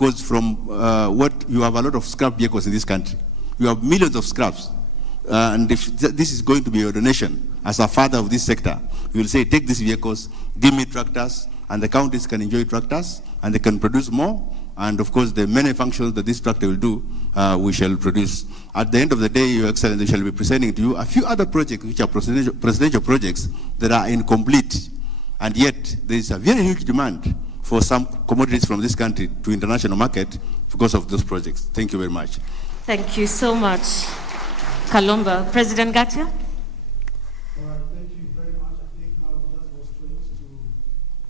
course, from what you have a lot of scrap vehicles in this country. You have millions of scraps. And if this is going to be your donation, as a father of this sector, you will say, take these vehicles, give me tractors, and the counties can enjoy tractors, and they can produce more. And of course, the many functions that this tractor will do, we shall produce. At the end of the day, Your Excellency, shall be presenting to you a few other projects which are presidential projects that are incomplete. And yet, there is a very huge demand for some commodities from this country to international market because of those projects. Thank you very much. Thank you so much, Kalomba. President Gatia? All right, thank you very much. I think now we'll just go straight to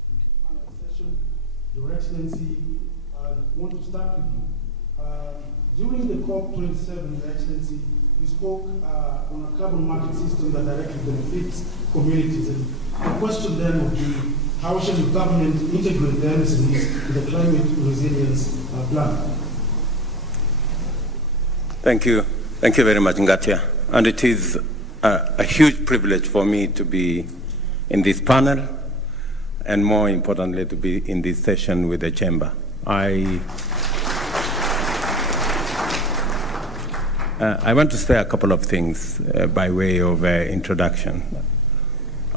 the final session. Your Excellency, I want to start with you. During the COP27, Your Excellency, you spoke on a carbon market system that directly benefits communities. And the question then would be, how shall the government integrate the MSMEs in the climate resilience plan? Thank you. Thank you very much, Ngatia. And it is a huge privilege for me to be in this panel, and more importantly, to be in this session with the Chamber. I want to say a couple of things by way of introduction.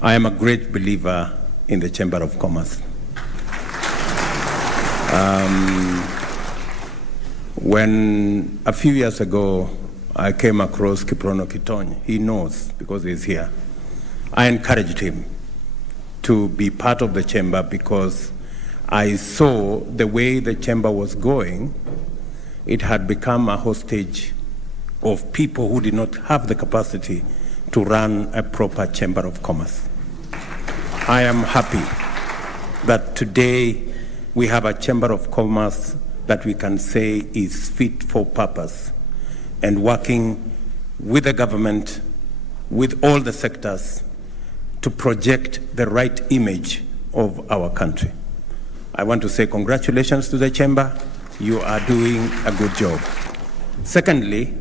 I am a great believer in the Chamber of Commerce. When a few years ago I came across Kiprono Kitony, he knows because he's here, I encouraged him to be part of the Chamber because I saw the way the Chamber was going. It had become a hostage of people who did not have the capacity to run a proper Chamber of Commerce. I am happy that today we have a Chamber of Commerce that we can say is fit for purpose and working with the government, with all the sectors, to project the right image of our country. I want to say congratulations to the Chamber. You are doing a good job. Secondly,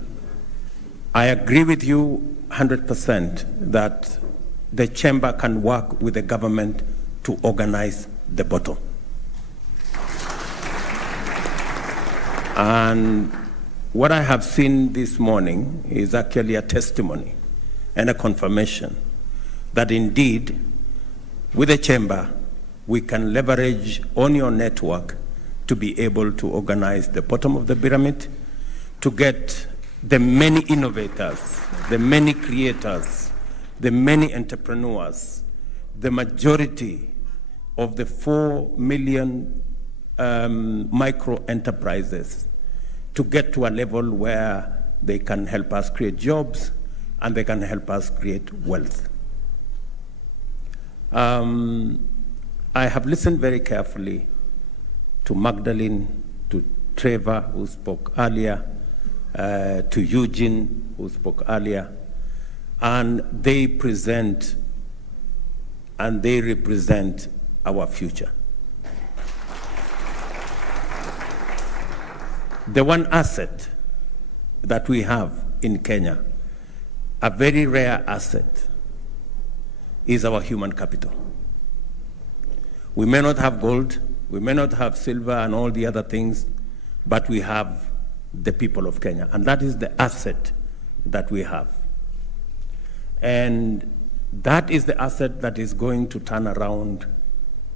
I agree with you 100% that the Chamber can work with the government to organize the bottom. And what I have seen this morning is actually a testimony and a confirmation that indeed, with the Chamber, we can leverage on your network to be able to organize the bottom of the pyramid, to get the many innovators, the many creators, the many entrepreneurs, the majority of the 4 million micro enterprises, to get to a level where they can help us create jobs and they can help us create wealth. I have listened very carefully to Magdalene, to Trevor, who spoke earlier, to Eugene, who spoke earlier, and they present and they represent our future. The one asset that we have in Kenya, a very rare asset, is our human capital. We may not have gold, we may not have silver and all the other things, but we have the people of Kenya, and that is the asset that we have. And that is the asset that is going to turn around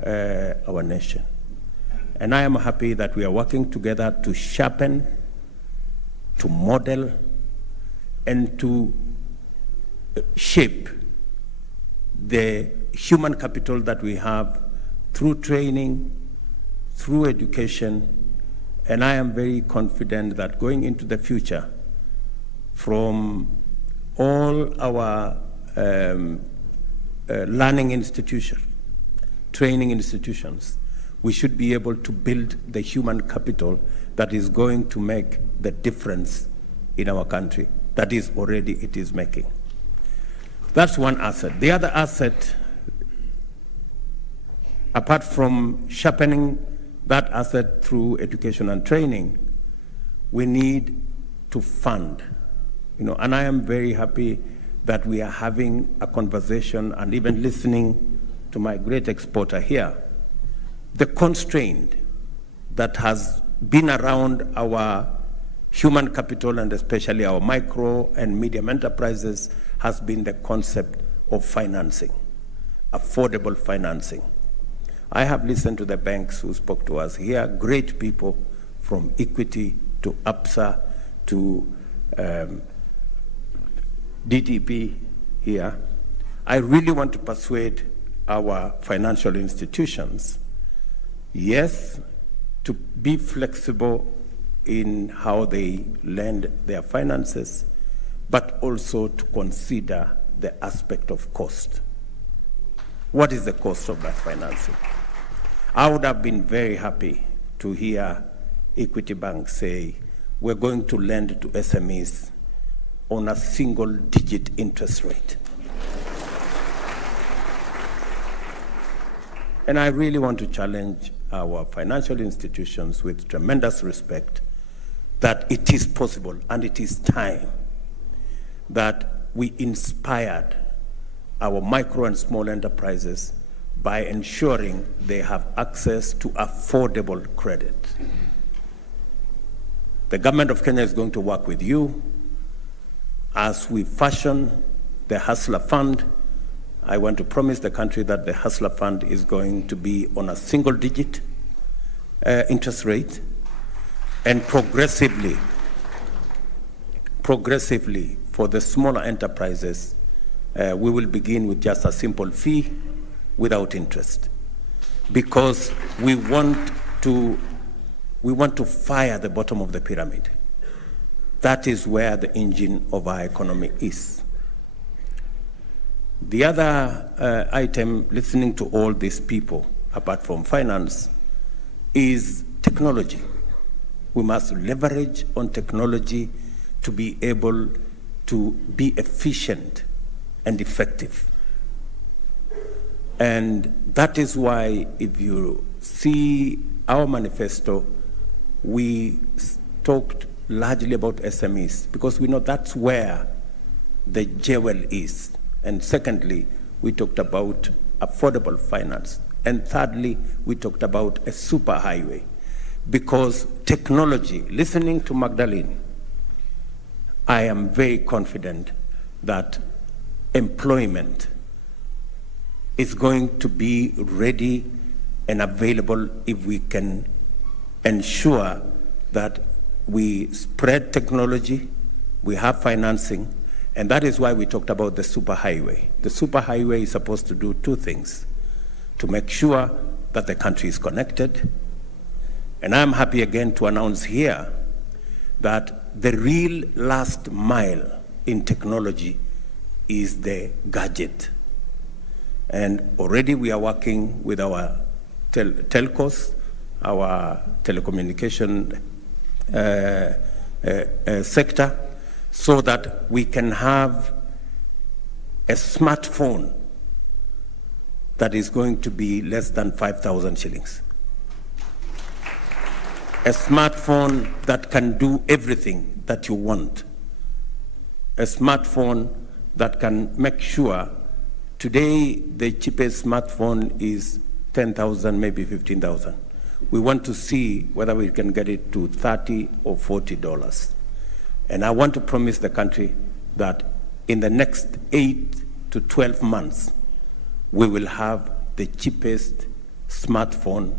our nation. And I am happy that we are working together to sharpen, to model, and to shape the human capital that we have through training, through education. And I am very confident that going into the future, from all our learning institutions, training institutions, we should be able to build the human capital that is going to make the difference in our country. That is already it is making. That's one asset. The other asset, apart from sharpening that asset through education and training, we need to fund. And I am very happy that we are having a conversation and even listening to my great exporter here. The constraint that has been around our human capital and especially our micro and medium enterprises has been the concept of financing, affordable financing. I have listened to the banks who spoke to us here, great people from Equity to APSA to DTP here. I really want to persuade our financial institutions, yes, to be flexible in how they lend their finances, but also to consider the aspect of cost. What is the cost of that financing? I would have been very happy to hear Equity Bank say, we're going to lend to SMEs on a single-digit interest rate. And I really want to challenge our financial institutions with tremendous respect that it is possible and it is time that we inspired our micro and small enterprises by ensuring they have access to affordable credit. The government of Kenya is going to work with you as we fashion the Hustler Fund. I want to promise the country that the Hustler Fund is going to be on a single-digit interest rate, and progressively for the smaller enterprises, we will begin with just a simple fee without interest, because we want to fire the bottom of the pyramid. That is where the engine of our economy is. The other item, listening to all these people, apart from finance, is technology. We must leverage on technology to be able to be efficient and effective. And that is why, if you see our manifesto, we talked largely about SMEs, because we know that's where the jewel is. And secondly, we talked about affordable finance. And thirdly, we talked about a superhighway, because technology, listening to Magdalene, I am very confident that employment is going to be ready and available if we can ensure that we spread technology, we have financing, and that is why we talked about the superhighway. The superhighway is supposed to do two things: to make sure that the country is connected, and I'm happy again to announce here that the real last mile in technology is the gadget. And already we are working with our telcos, our telecommunication sector, so that we can have a smartphone that is going to be less than 5,000 shillings. A smartphone that can do everything that you want. A smartphone that can make sure, today the cheapest smartphone is 10,000, maybe 15,000. We want to see whether we can get it to $30 or $40. And I want to promise the country that in the next 8 to 12 months, we will have the cheapest smartphone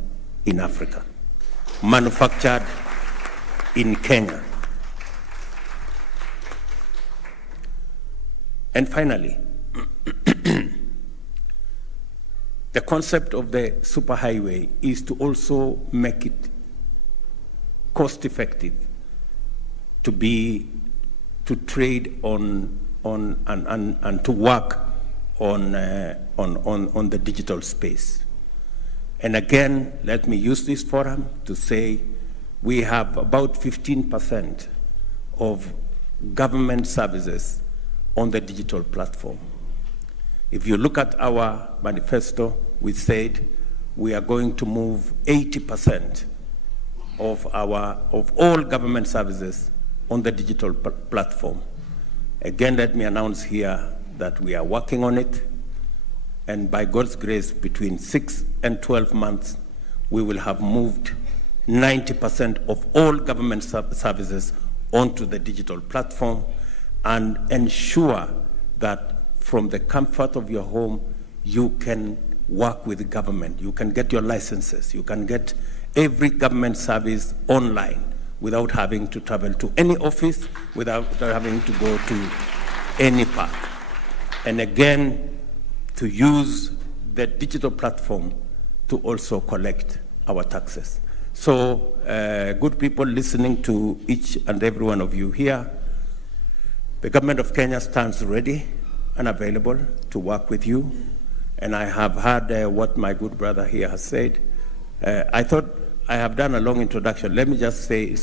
in Africa, manufactured in Kenya. And finally, the concept of the superhighway is to also make it cost-effective to trade on and to work on the digital space. And again, let me use this forum to say we have about 15% of government services on the digital platform. If you look at our manifesto, we said we are going to move 80% of all government services on the digital platform. Again, let me announce here that we are working on it, and by God's grace, between 6 and 12 months, we will have moved 90% of all government services onto the digital platform, and ensure that from the comfort of your home, you can work with the government. You can get your licenses. You can get every government service online without having to travel to any office, without having to go to any park. And again, to use the digital platform to also collect our taxes. So, good people listening to each and every one of you here, the government of Kenya stands ready and available to work with you. And I have heard what my good brother here has said. I thought I have done a long introduction. Let me just say,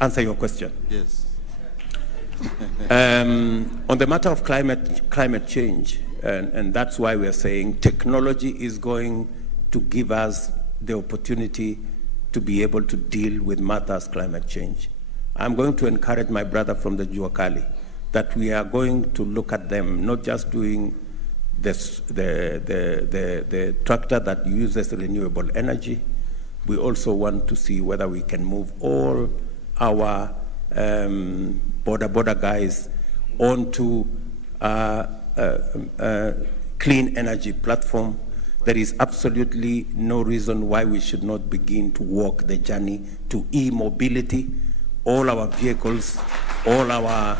answer your question. Yes. On the matter of climate change, and that's why we are saying technology is going to give us the opportunity to be able to deal with matters climate change. I'm going to encourage my brother from the Juakali that we are going to look at them, not just doing this, the tractor that uses renewable energy. We also want to see whether we can move all our border guys onto clean energy platform. There is absolutely no reason why we should not begin to walk the journey to e-mobility. All our vehicles, all our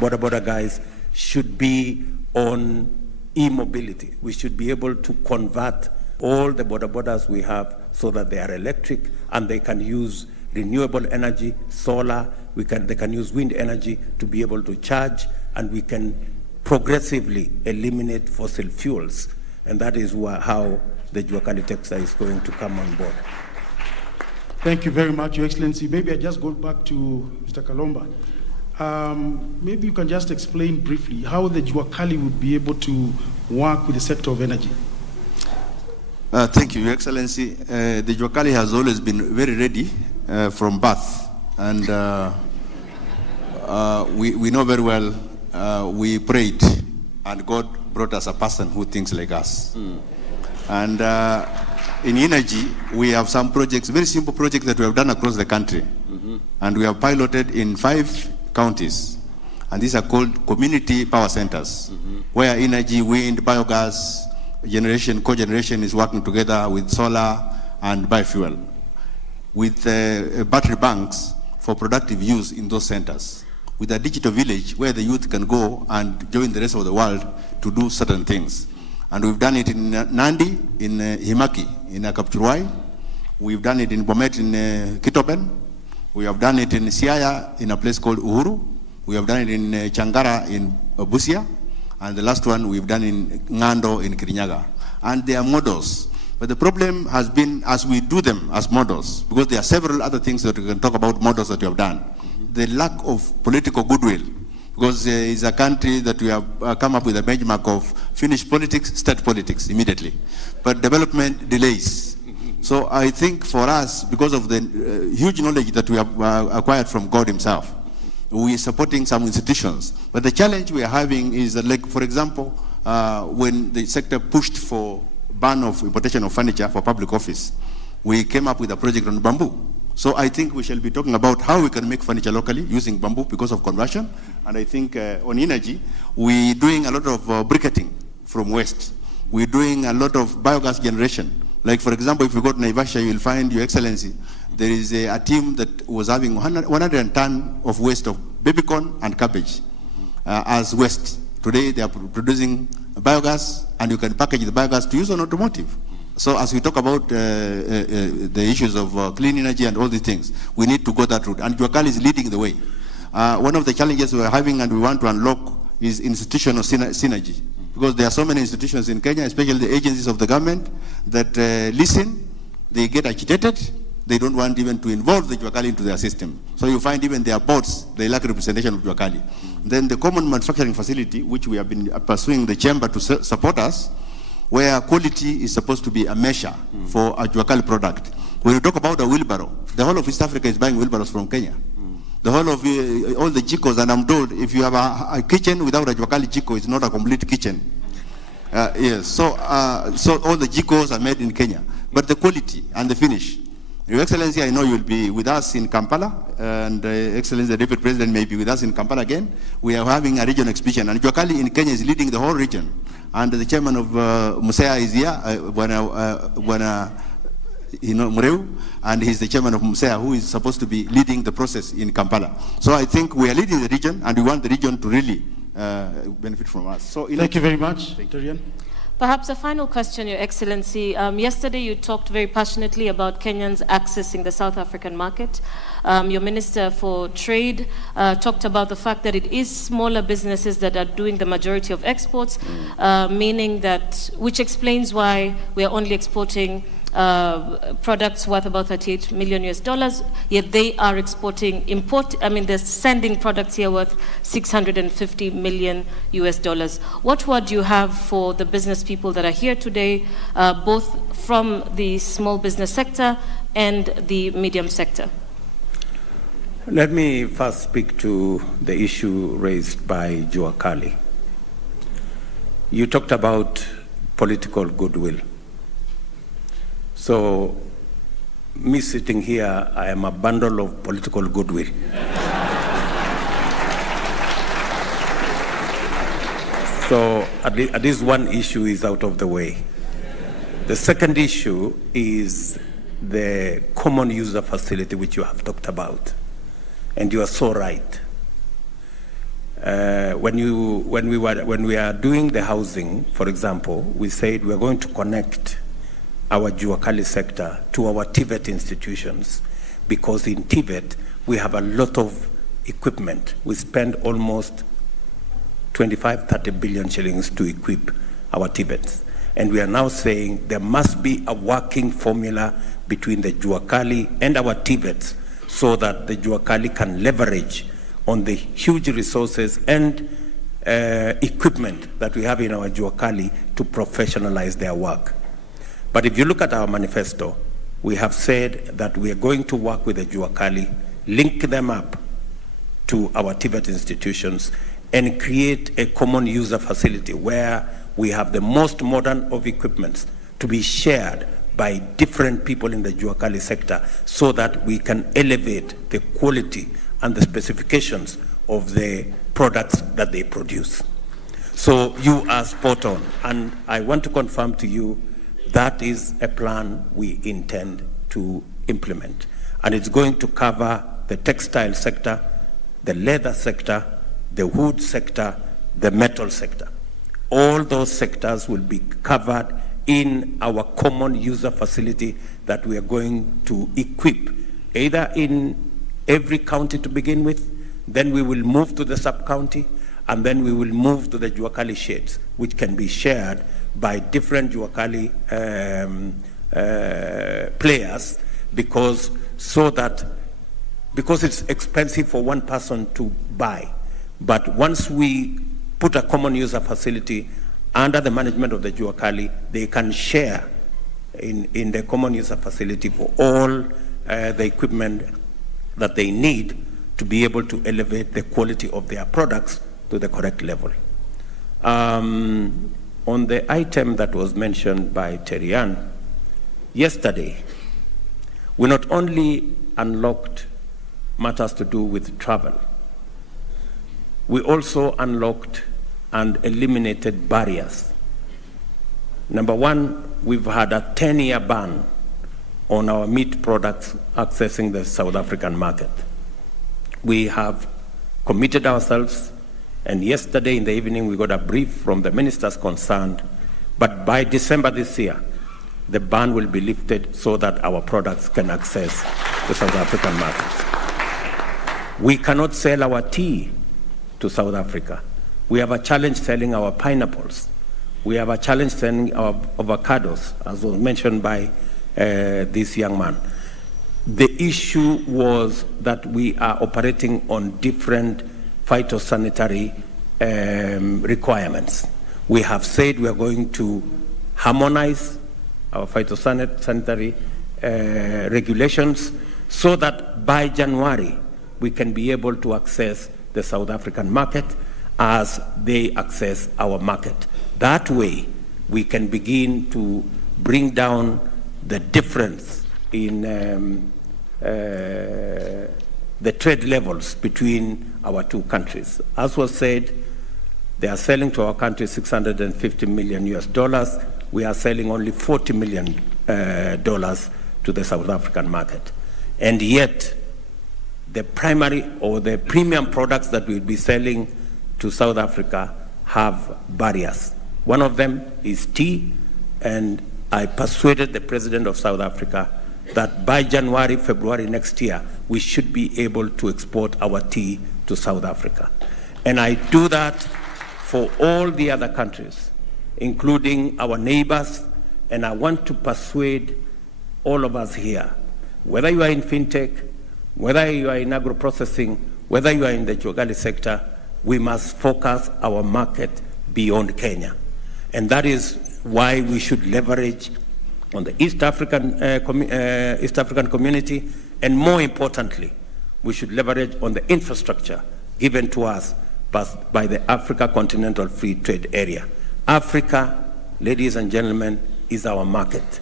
border guys should be on e-mobility. We should be able to convert all the borders we have so that they are electric and they can use renewable energy, solar, they can use wind energy to be able to charge, and we can progressively eliminate fossil fuels. And that is how the Juakali Texas is going to come on board. Thank you very much, Your Excellency. Maybe I just go back to Mr. Kalomba. Maybe you can just explain briefly how the Juakali would be able to work with the sector of energy. Thank you, Your Excellency. The Juakali has always been very ready from birth. And we know very well, we prayed, and God brought us a person who thinks like us. And in energy, we have some projects, very simple projects that we have done across the country. And we have piloted in 5 counties. And these are called community power centers, where energy, wind, biogas, generation, cogeneration is working together with solar and biofuel, with battery banks for productive use in those centers, with a digital village where the youth can go and join the rest of the world to do certain things. And we've done it in Nandi, in Himaki, in Kapchurwai. We've done it in Bomet, in Kitoben. We have done it in Siaya, in a place called Uhuru. We have done it in Changara, in Busia. And the last one we've done in Ngando, in Kirinyaga. And they are models. But the problem has been, as we do them as models, because there are several other things that we can talk about models that we have done, the lack of political goodwill, because it's a country that we have come up with a benchmark of finish politics, start politics immediately. But development delays. So I think for us, because of the huge knowledge that we have acquired from God himself, we are supporting some institutions. But the challenge we are having is that, like, for example, when the sector pushed for ban of importation of furniture for public office, we came up with a project on bamboo. So I think we shall be talking about how we can make furniture locally using bamboo because of conversion. And I think on energy, we're doing a lot of briquetting from waste. We're doing a lot of biogas generation. Like, for example, if you go to Naivasha, you'll find, Your Excellency, there is a team that was having 100 tons of waste of baby corn and cabbage as waste. Today, they are producing biogas, and you can package the biogas to use on automotive. So as we talk about the issues of clean energy and all these things, we need to go that route. And Juakali is leading the way. One of the challenges we are having and we want to unlock is institutional synergy. Because there are so many institutions in Kenya, especially the agencies of the government, that listen, they get agitated, they don't want even to involve the Juakali into their system. So you find even their boards, they lack representation of Juakali. Then the common manufacturing facility, which we have been pursuing the chamber to support us, where quality is supposed to be a measure for a Juakali product. When you talk about a wheelbarrow, the whole of East Africa is buying wheelbarrows from Kenya. The whole of all the jikos, and I'm told if you have a kitchen without a Juakali jiko, it's not a complete kitchen. Yes, so all the jikos are made in Kenya, but the quality and the finish Your Excellency, I know you'll be with us in Kampala, and Excellency, the Deputy President may be with us in Kampala again. We are having a regional exhibition, and Juakali in Kenya is leading the whole region. And the chairman of Musea is here, Mureu, and he's the chairman of Musea, who is supposed to be leading the process in Kampala. So I think we are leading the region, and we want the region to really benefit from us. So thank you very much, Terian. Perhaps a final question, Your Excellency. Yesterday you talked very passionately about Kenyans accessing the South African market. Your Minister for Trade talked about the fact that it is smaller businesses that are doing the majority of exports, meaning that, which explains why we are only exporting products worth about $38 million, yet they are exporting they're sending products here worth $650 million. What word do you have for the business people that are here today, both from the small business sector and the medium sector? Let me first speak to the issue raised by Juakali. You talked about political goodwill. So, me sitting here, I am a bundle of political goodwill. So, at least one issue is out of the way. The second issue is the common user facility, which you have talked about. And you are so right. When we are doing the housing, for example, we said we are going to connect our Juakali sector to our TVET institutions, because in TVET we have a lot of equipment. We spend almost 25-30 billion shillings to equip our TVETs. And we are now saying there must be a working formula between the Juakali and our TVETs, so that the Juakali can leverage on the huge resources and equipment that we have in our Juakali to professionalize their work. But if you look at our manifesto, we have said that we are going to work with the Juakali, link them up to our TVET institutions, and create a common user facility where we have the most modern of equipments to be shared by different people in the Juakali sector, so that we can elevate the quality and the specifications of the products that they produce. So you are spot on, and I want to confirm to you that is a plan we intend to implement. And it's going to cover the textile sector, the leather sector, the wood sector, the metal sector. All those sectors will be covered in our common user facility that we are going to equip, either in every county to begin with, then we will move to the sub-county, and then we will move to the Juakali sheds, which can be shared by different Juakali players, because it's expensive for one person to buy. But once we put a common user facility under the management of the Juakali, they can share in the common user facility for all the equipment that they need to be able to elevate the quality of their products to the correct level. On the item that was mentioned by Terian, yesterday, we not only unlocked matters to do with travel, we also unlocked and eliminated barriers. Number one, we've had a 10-year ban on our meat products accessing the South African market. We have committed ourselves, and yesterday in the evening we got a brief from the ministers concerned, but by December this year, the ban will be lifted so that our products can access the South African market. We cannot sell our tea to South Africa. We have a challenge selling our pineapples. We have a challenge selling our avocados, as was mentioned by this young man. The issue was that we are operating on different phytosanitary requirements. We have said we are going to harmonize our phytosanitary regulations so that by January we can be able to access the South African market as they access our market. That way we can begin to bring down the difference in the trade levels between our two countries. As was said, they are selling to our country $650 million US. We are selling only $40 million to the South African market. And yet, the primary or the premium products that we'll be selling to South Africa have barriers. One of them is tea, and I persuaded the President of South Africa that by January, February next year, we should be able to export our tea to South Africa. And I do that for all the other countries, including our neighbors, and I want to persuade all of us here, whether you are in fintech, whether you are in agro-processing, whether you are in the Jogali sector, we must focus our market beyond Kenya. And that is why we should leverage on the East African community, and more importantly, we should leverage on the infrastructure given to us by the Africa Continental Free Trade Area. Africa, ladies and gentlemen, is our market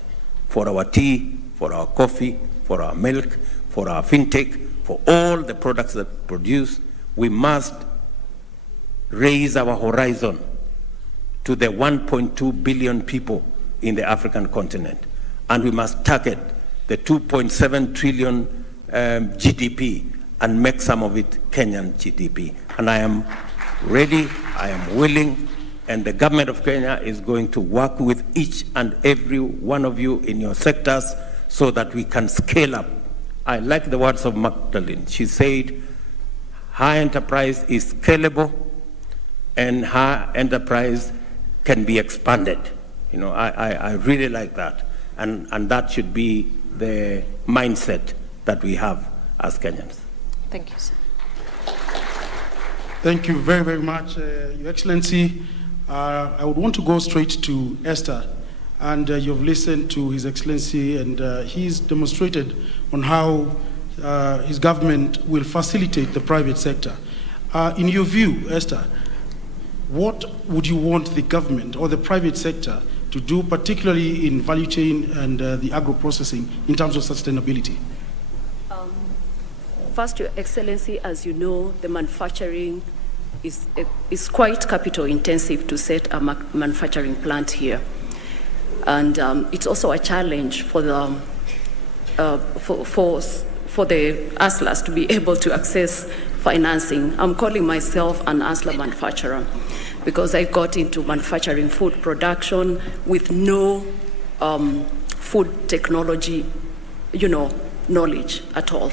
for our tea, for our coffee, for our milk, for our fintech, for all the products that produce. We must raise our horizon to the 1.2 billion people in the African continent. And we must target the 2.7 trillion GDP and make some of it Kenyan GDP. And I am ready, I am willing, and the government of Kenya is going to work with each and every one of you in your sectors so that we can scale up. I like the words of Magdalene. She said, her enterprise is scalable and her enterprise can be expanded. You know, I really like that. And that should be the mindset that we have as Kenyans. Thank you, sir. Thank you very, very much, Your Excellency. I would want to go straight to Esther. And you've listened to His Excellency, and he's demonstrated on how his government will facilitate the private sector. In your view, Esther, what would you want the government or the private sector to do, particularly in value chain and the agro-processing in terms of sustainability? First, Your Excellency, as you know, the manufacturing is quite capital intensive to set a manufacturing plant here. And it's also a challenge for the hustlers to be able to access financing. I'm calling myself an hustler manufacturer because I got into manufacturing food production with no food technology, knowledge at all.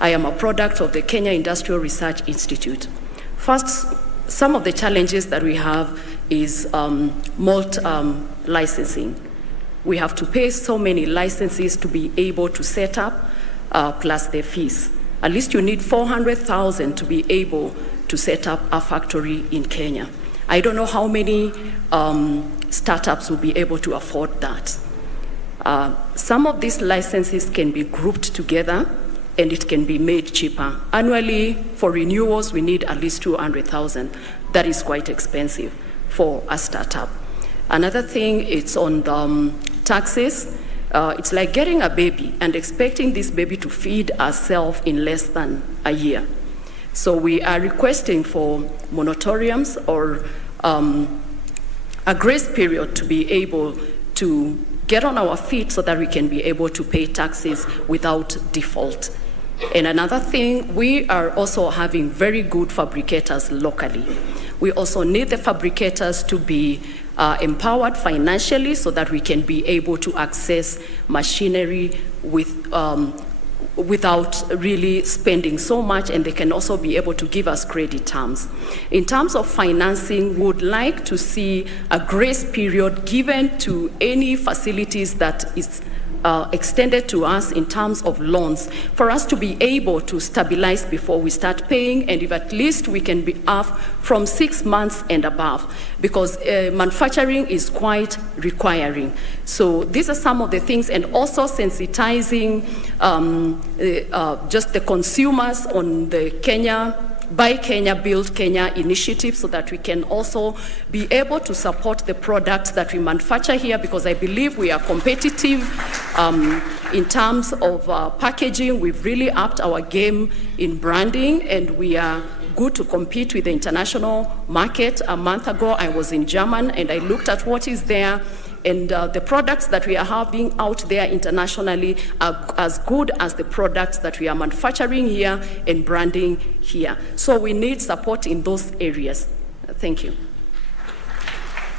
I am a product of the Kenya Industrial Research Institute. First, some of the challenges that we have is malt licensing. We have to pay so many licenses to be able to set up, plus the fees. At least you need 400,000 to be able to set up a factory in Kenya. I don't know how many startups will be able to afford that. Some of these licenses can be grouped together and it can be made cheaper. Annually, for renewals, we need at least 200,000. That is quite expensive for a startup. Another thing, it's on the taxes. It's like getting a baby and expecting this baby to feed herself in less than a year. So we are requesting for moratoriums or a grace period to be able to get on our feet so that we can be able to pay taxes without default. And another thing, we are also having very good fabricators locally. We also need the fabricators to be empowered financially so that we can be able to access machinery without really spending so much, and they can also be able to give us credit terms. In terms of financing, we would like to see a grace period given to any facilities that is extended to us in terms of loans for us to be able to stabilize before we start paying, and if at least we can be off from 6 months and above, because manufacturing is quite requiring. So these are some of the things, and also sensitizing just the consumers on the Kenya Buy Kenya, Build Kenya initiative so that we can also be able to support the products that we manufacture here, because I believe we are competitive in terms of packaging. We've really upped our game in branding, and we are good to compete with the international market. A month ago, I was in Germany and I looked at what is there, and the products that we are having out there internationally are as good as the products that we are manufacturing here and branding here. So we need support in those areas. Thank you.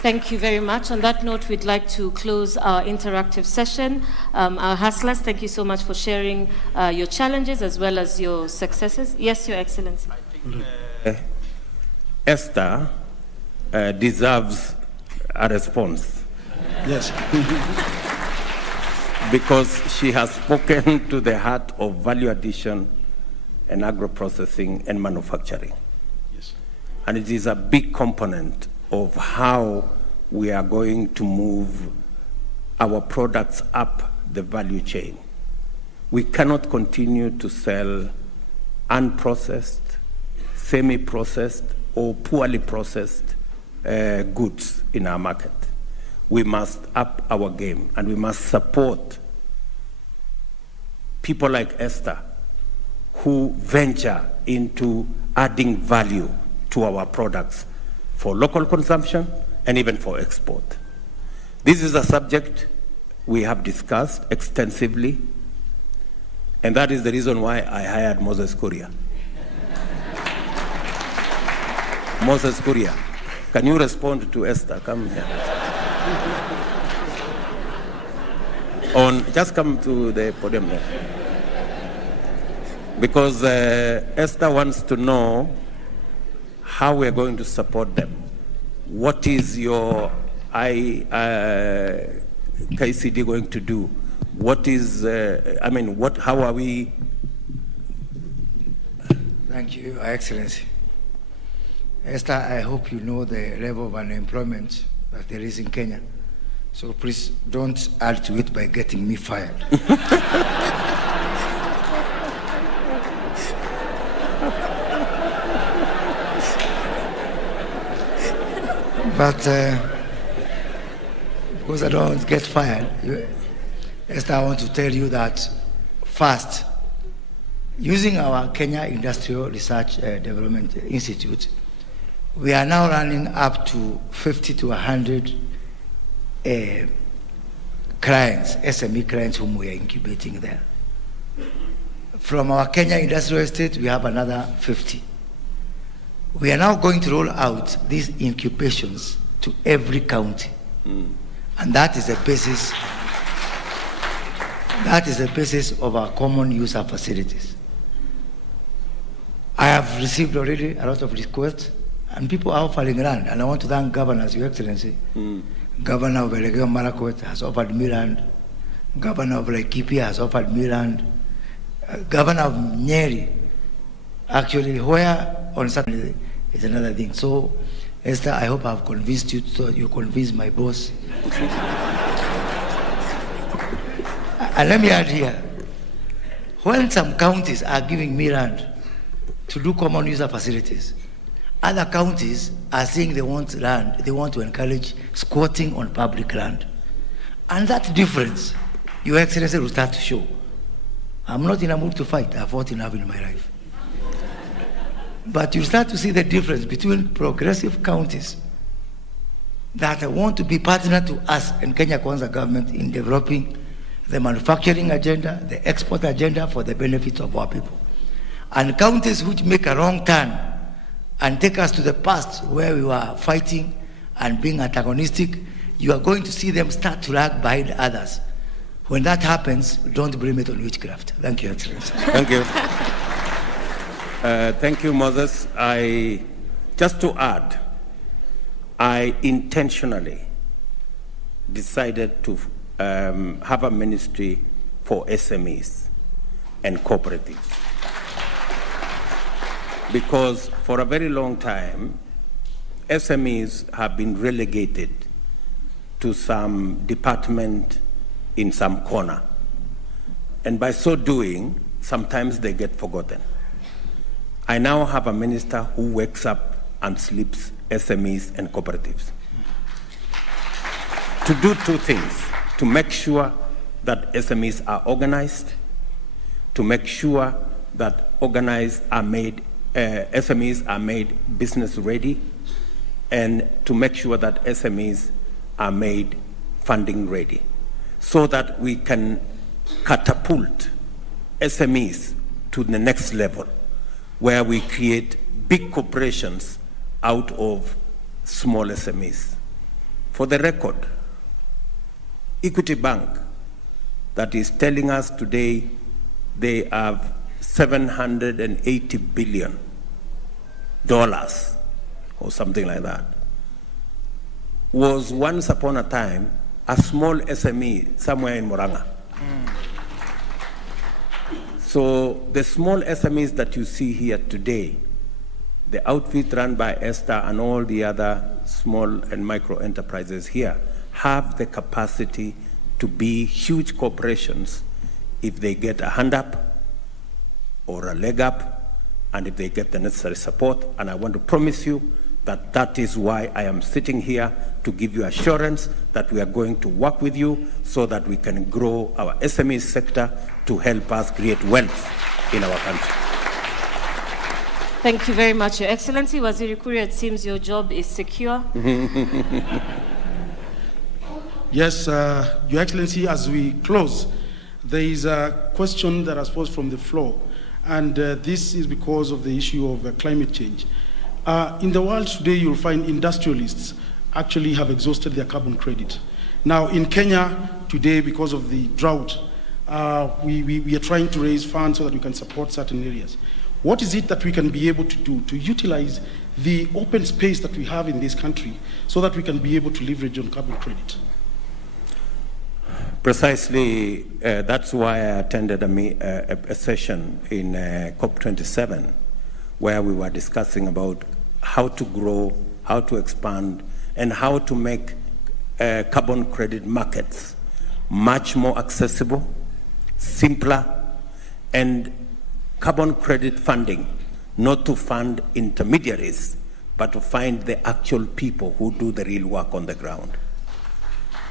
Thank you very much. On that note, we'd like to close our interactive session. Our hustlers, thank you so much for sharing your challenges as well as your successes. Yes, Your Excellency. Esther deserves a response. Yes. Because she has spoken to the heart of value addition and agro-processing and manufacturing. Yes. And it is a big component of how we are going to move our products up the value chain. We cannot continue to sell unprocessed, semi-processed, or poorly processed goods in our market. We must up our game, and we must support people like Esther who venture into adding value to our products for local consumption and even for export. This is a subject we have discussed extensively, and that is the reason why I hired Moses Kuria. Moses Kuria, can you respond to Esther? Come here. Just come to the podium there. Because Esther wants to know how we're going to support them. What is your KCD going to do? What is, how are we? Thank you, Your Excellency. Esther, I hope you know the level of unemployment that there is in Kenya. So please don't add to it by getting me fired. But because I don't get fired, Esther, I want to tell you that first, using our Kenya Industrial Research Development Institute, we are now running up to 50 to 100 clients, SME clients whom we are incubating there. From our Kenya Industrial Estate, we have another 50. We are now going to roll out these incubations to every county. And that is the basis. That is the basis of our common user facilities. I have received already a lot of requests, and people are offering land, and I want to thank governors, Your Excellency. Governor of Elgeyo Marakwet has offered me land. Governor of Laikipia has offered me land. Governor of Nyeri, actually, where on Saturday is another thing. So, Esther, I hope I've convinced you, so you convince my boss. And let me add here, when some counties are giving me land to do common user facilities, other counties are saying they want land, they want to encourage squatting on public land. And that difference, Your Excellency, will start to show. I'm not in a mood to fight. I've fought enough in my life. But you start to see the difference between progressive counties that want to be partner to us and Kenya Kwanza government in developing the manufacturing agenda, the export agenda for the benefit of our people. And counties which make a wrong turn and take us to the past where we were fighting and being antagonistic, you are going to see them start to lag behind others. When that happens, don't blame it on witchcraft. Thank you, Excellency. Thank you. Thank you, Moses. Just to add, I intentionally decided to have a ministry for SMEs and cooperatives. Because for a very long time, SMEs have been relegated to some department in some corner. And by so doing, sometimes they get forgotten. I now have a minister who wakes up and sleeps SMEs and cooperatives. To do two things: to make sure that SMEs are organized, to make sure that SMEs are made business ready, and to make sure that SMEs are made funding ready, so that we can catapult SMEs to the next level, where we create big corporations out of small SMEs. For the record, Equity Bank, that is telling us today they have $780 billion or something like that, was once upon a time a small SME somewhere in Moranga. So the small SMEs that you see here today, the outfit run by Esther and all the other small and micro enterprises here, have the capacity to be huge corporations if they get a hand up or a leg up, and if they get the necessary support. And I want to promise you that that is why I am sitting here, to give you assurance that we are going to work with you so that we can grow our SME sector to help us create wealth in our country. Thank you very much, Your Excellency. Waziri Kuria, it seems your job is secure. Yes, Your Excellency, as we close, there is a question that has posed from the floor, and this is because of the issue of climate change. In the world today, you'll find industrialists actually have exhausted their carbon credit. Now, in Kenya today, because of the drought, we are trying to raise funds so that we can support certain areas. What is it that we can be able to do to utilize the open space that we have in this country so that we can be able to leverage on carbon credit? Precisely, that's why I attended a session in COP27, where we were discussing about how to grow, how to expand, and how to make carbon credit markets much more accessible, simpler, and carbon credit funding, not to fund intermediaries, but to find the actual people who do the real work on the ground.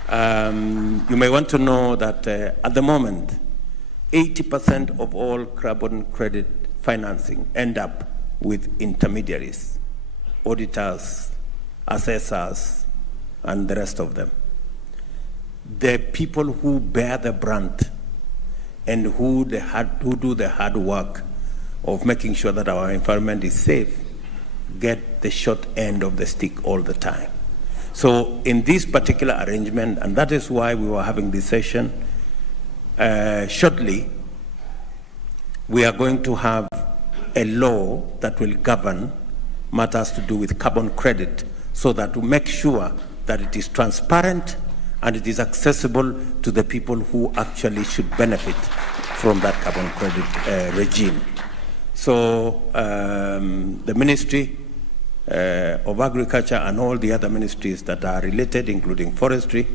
You may want to know that at the moment, 80% of all carbon credit financing end up with intermediaries, auditors, assessors, and the rest of them. The people who bear the brunt and who do the hard work of making sure that our environment is safe get the short end of the stick all the time. So in this particular arrangement, and that is why we were having this session, shortly, we are going to have a law that will govern matters to do with carbon credit, so that to make sure that it is transparent and it is accessible to the people who actually should benefit from that carbon credit regime. So the Ministry of Agriculture and all the other ministries that are related, including forestry,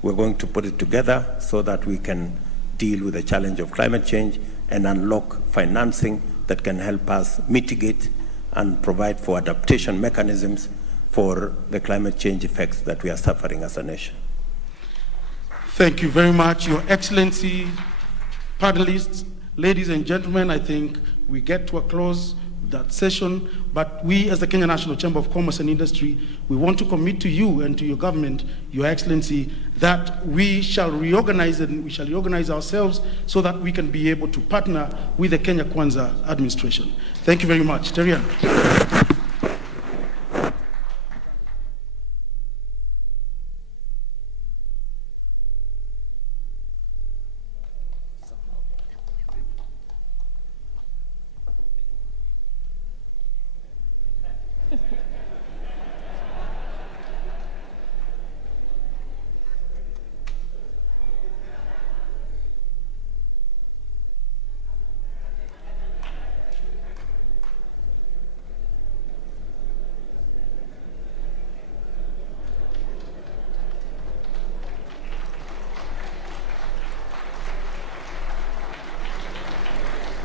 we're going to put it together so that we can deal with the challenge of climate change and unlock financing that can help us mitigate and provide for adaptation mechanisms for the climate change effects that we are suffering as a nation. Thank you very much, Your Excellency, panelists, ladies and gentlemen. I think we get to a close with that session, but we as the Kenya National Chamber of Commerce and Industry, we want to commit to you and to your government, Your Excellency, that we shall reorganize and we shall reorganize ourselves so that we can be able to partner with the Kenya Kwanza administration. Thank you very much. Terian.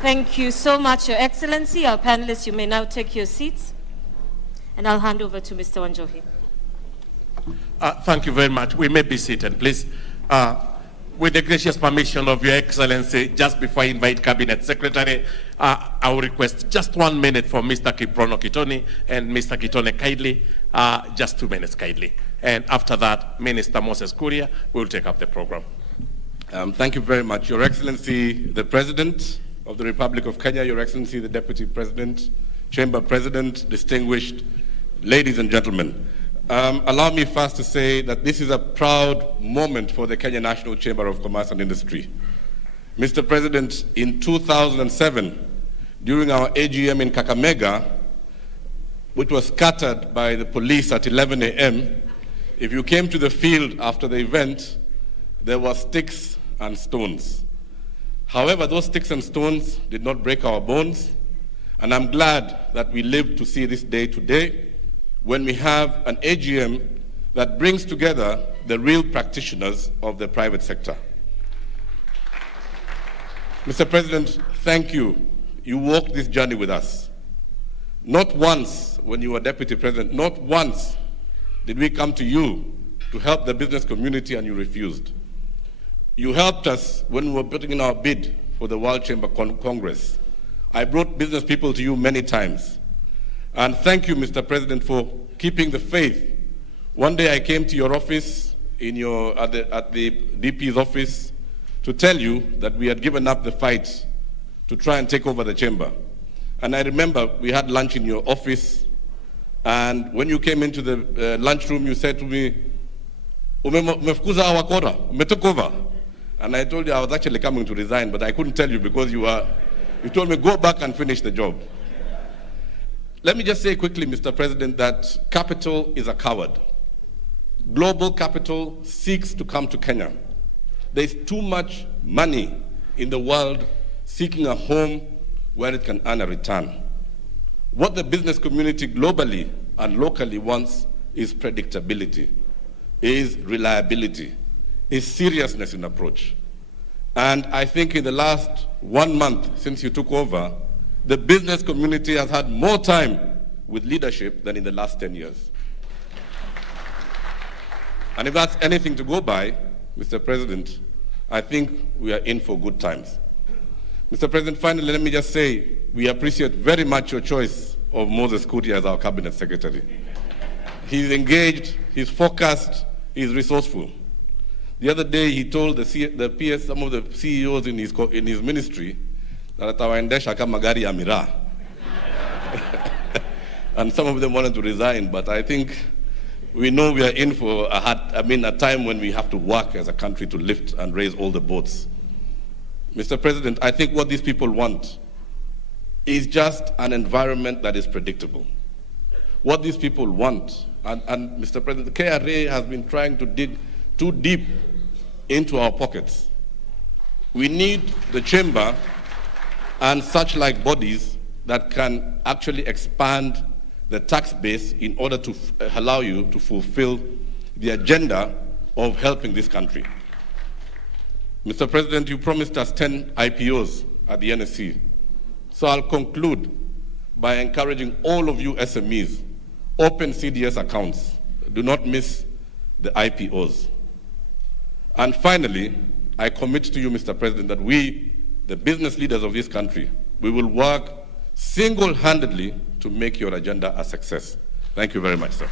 Thank you so much, Your Excellency. Our panelists, you may now take your seats. And I'll hand over to Mr. Wanjohi. Thank you very much. We may be seated, please. With the gracious permission of Your Excellency, just before I invite Cabinet Secretary, I will request just 1 minute for Mr. Kiprono Kitoni and Mr. Kitone kindly, just 2 minutes kindly. And after that, Minister Moses Kuria will take up the program. Thank you very much. Your Excellency, the President of the Republic of Kenya, Your Excellency, the Deputy President, Chamber President, distinguished ladies and gentlemen. Allow me first to say that this is a proud moment for the Kenya National Chamber of Commerce and Industry. Mr. President, in 2007, during our AGM in Kakamega, which was scattered by the police at 11 a.m., if you came to the field after the event, there were sticks and stones. However, those sticks and stones did not break our bones, and I'm glad that we live to see this day today, when we have an AGM that brings together the real practitioners of the private sector. Mr. President, thank you. You walked this journey with us. Not once, when you were Deputy President, not once did we come to you to help the business community and you refused. You helped us when we were putting in our bid for the World Chamber Congress. I brought business people to you many times. And thank you, Mr. President, for keeping the faith. One day I came to your office at the DP's office to tell you that we had given up the fight to try and take over the chamber. And I remember we had lunch in your office, and when you came into the lunchroom, you said to me, "Umefukuza hawa kora, umetook over." And I told you I was actually coming to resign, but I couldn't tell you because you told me, "Go back and finish the job." Let me just say quickly, Mr. President, that capital is a coward. Global capital seeks to come to Kenya. There's too much money in the world seeking a home where it can earn a return. What the business community globally and locally wants is predictability, is reliability, is seriousness in approach. And I think in the last 1 month since you took over, the business community has had more time with leadership than in the last 10 years. And if that's anything to go by, Mr. President, I think we are in for good times. Mr. President, finally, let me just say, we appreciate very much your choice of Moses Kuria as our Cabinet Secretary. He's engaged, he's focused, he's resourceful. The other day, he told the PS, some of the CEOs in his ministry, that atawaendesha kama gari ya miraa. And some of them wanted to resign, but I think we know we are in for a time when we have to work as a country to lift and raise all the boats. Mr. President, I think what these people want is just an environment that is predictable. What these people want, and Mr. President, the KRA has been trying to dig too deep into our pockets. We need the chamber and such like bodies that can actually expand the tax base in order to allow you to fulfill the agenda of helping this country. Mr. President, you promised us 10 IPOs at the NSC. So I'll conclude by encouraging all of you SMEs, open CDS accounts. Do not miss the IPOs. And finally, I commit to you, Mr. President, that we, the business leaders of this country, we will work single-handedly to make your agenda a success. Thank you very much, sir.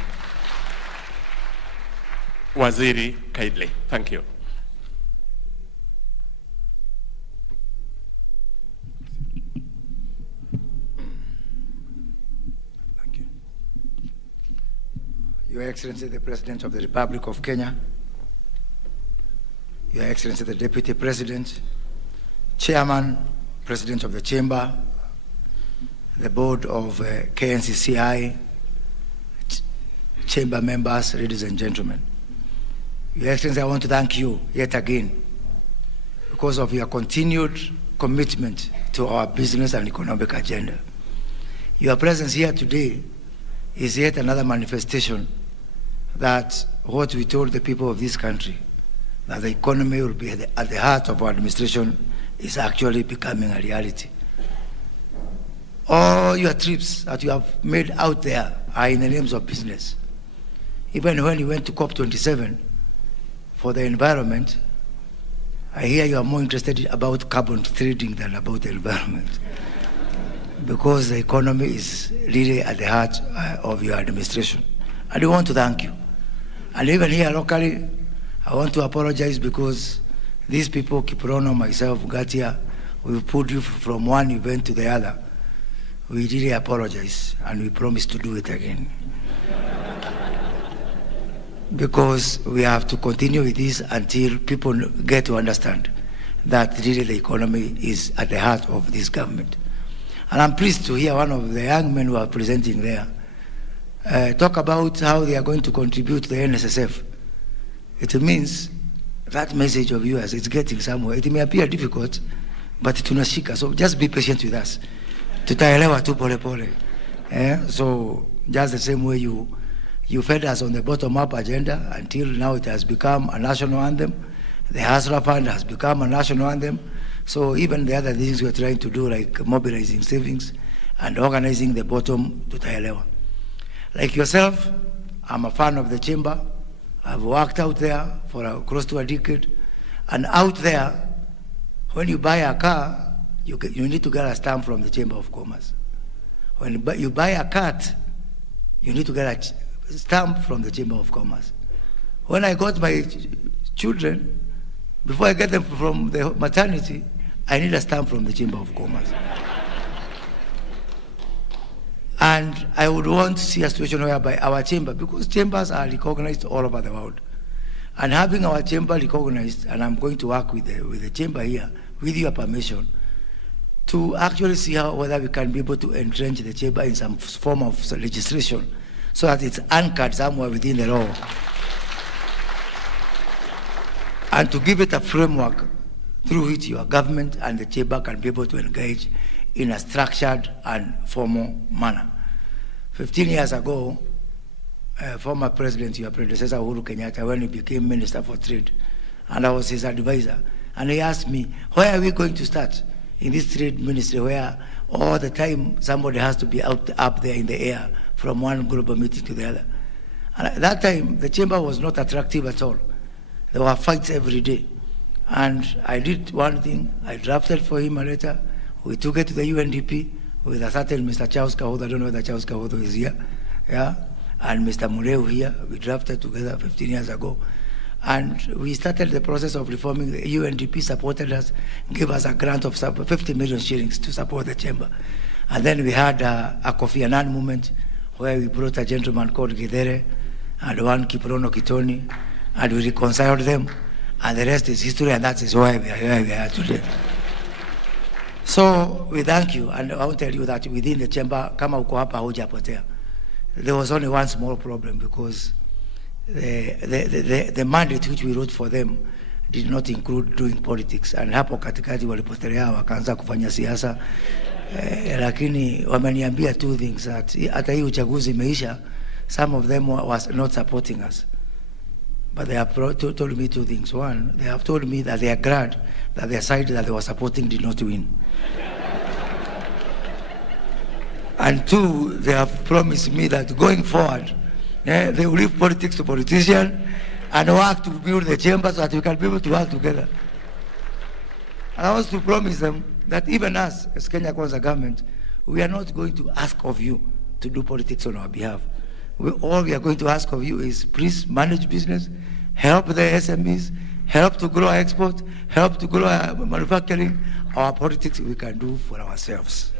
Waziri kindly. Thank you. Thank you. Your Excellency, the President of the Republic of Kenya, Your Excellency, the Deputy President, Chairman, President of the Chamber, the Board of KNCCI, Chamber members, ladies and gentlemen. Your Excellency, I want to thank you yet again because of your continued commitment to our business and economic agenda. Your presence here today is yet another manifestation that what we told the people of this country, that the economy will be at the heart of our administration, is actually becoming a reality. all your trips that you have made out there are in the names of business. Even when you went to COP27 for the environment, I hear you are more interested about carbon trading than about the environment. Because the economy is really at the heart of your administration. And we want to thank you. And even here locally, I want to apologize because these people, Kiprono, myself, Gatia, we put you from one event to the other. We really apologize, and we promise to do it again. Because we have to continue with this until people get to understand that really the economy is at the heart of this government. And I'm pleased to hear one of the young men who are presenting there talk about how they are going to contribute to the NSSF. It means that message of yours is getting somewhere. It may appear difficult, but tunashika. So just be patient with us. Tutaelewa tu pole pole. So just the same way you fed us on the bottom-up agenda until now it has become a national anthem. The Hustler Fund has become a national anthem. So even the other things we're trying to do, like mobilizing savings and organizing the bottom, tutaelewa. Like yourself, I'm a fan of the chamber. I've worked out there for close to a decade. And out there, when you buy a car, you need to get a stamp from the Chamber of Commerce. When you buy a cat, you need to get a stamp from the Chamber of Commerce. When I got my children, before I get them from the maternity, I need a stamp from the Chamber of Commerce. And I would want to see a situation whereby our chamber, because chambers are recognized all over the world, and having our chamber recognized, and I'm going to work with the chamber here, with your permission, to actually see whether we can be able to entrench the chamber in some form of legislation so that it's anchored somewhere within the law. And to give it a framework through which your government and the chamber can be able to engage in a structured and formal manner. 15 years ago, former president, your predecessor, Uhuru Kenyatta, when he became Minister for Trade, and I was his advisor, and he asked me, where are we going to start in this trade ministry where all the time somebody has to be up there in the air from one global meeting to the other? And at that time, the chamber was not attractive at all. There were fights every day. And I did one thing, I drafted for him a letter. We took it to the UNDP with a certain Mr. Charles Kahoto. I don't know whether Charles Kahoto is here, yeah, and Mr. Mureu here. We drafted together 15 years ago. And we started the process of reforming. The UNDP supported us, gave us a grant of 50 million shillings to support the chamber. And then we had a Kofi Annan movement where we brought a gentleman called Githere and one Kiprono Kitoni, and we reconciled them. And the rest is history, and that is why we are today. So we thank you, and I will tell you that within the chamber, kama uko hapa hujapotea, there was only one small problem, because the mandate which we wrote for them did not include doing politics, and hapo katikati walipotelea wakaanza kufanya siasa. Lakini wameniambia two things, that hata hii uchaguzi imeisha, some of them was not supporting us. But they have told me two things. One, they have told me that they are glad that their side that they were supporting did not win. And two, they have promised me that going forward, they will leave politics to politicians and work to build the chamber so that we can be able to work together. And I want to promise them that even us, as Kenya Kwanza government, we are not going to ask of you to do politics on our behalf. All we are going to ask of you is please manage business, help the SMEs, help to grow our export, help to grow our manufacturing. Our politics we can do for ourselves.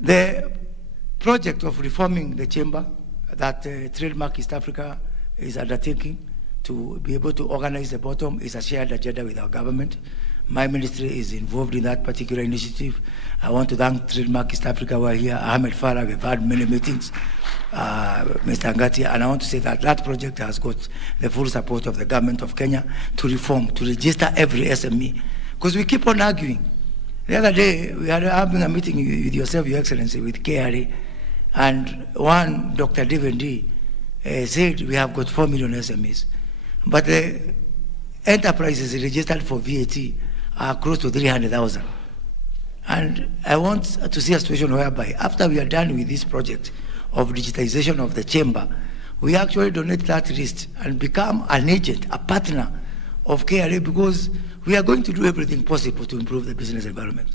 The project of reforming the chamber that Trademark East Africa is undertaking to be able to organize the bottom is a shared agenda with our government. My ministry is involved in that particular initiative. I want to thank Trademark East Africa who are here. Ahmed Farah, we've had many meetings, Mr. Ngati, and I want to say that that project has got the full support of the government of Kenya to reform, to register every SME. Because we keep on arguing. The other day, we had having a meeting with yourself, Your Excellency, with KRA, and one, Dr. Devendi, said we have got 4 million SMEs. But the enterprises registered for VAT are close to 300,000. And I want to see a situation whereby after we are done with this project of digitization of the chamber, we actually donate that list and become an agent, a partner of KRA, because we are going to do everything possible to improve the business environment.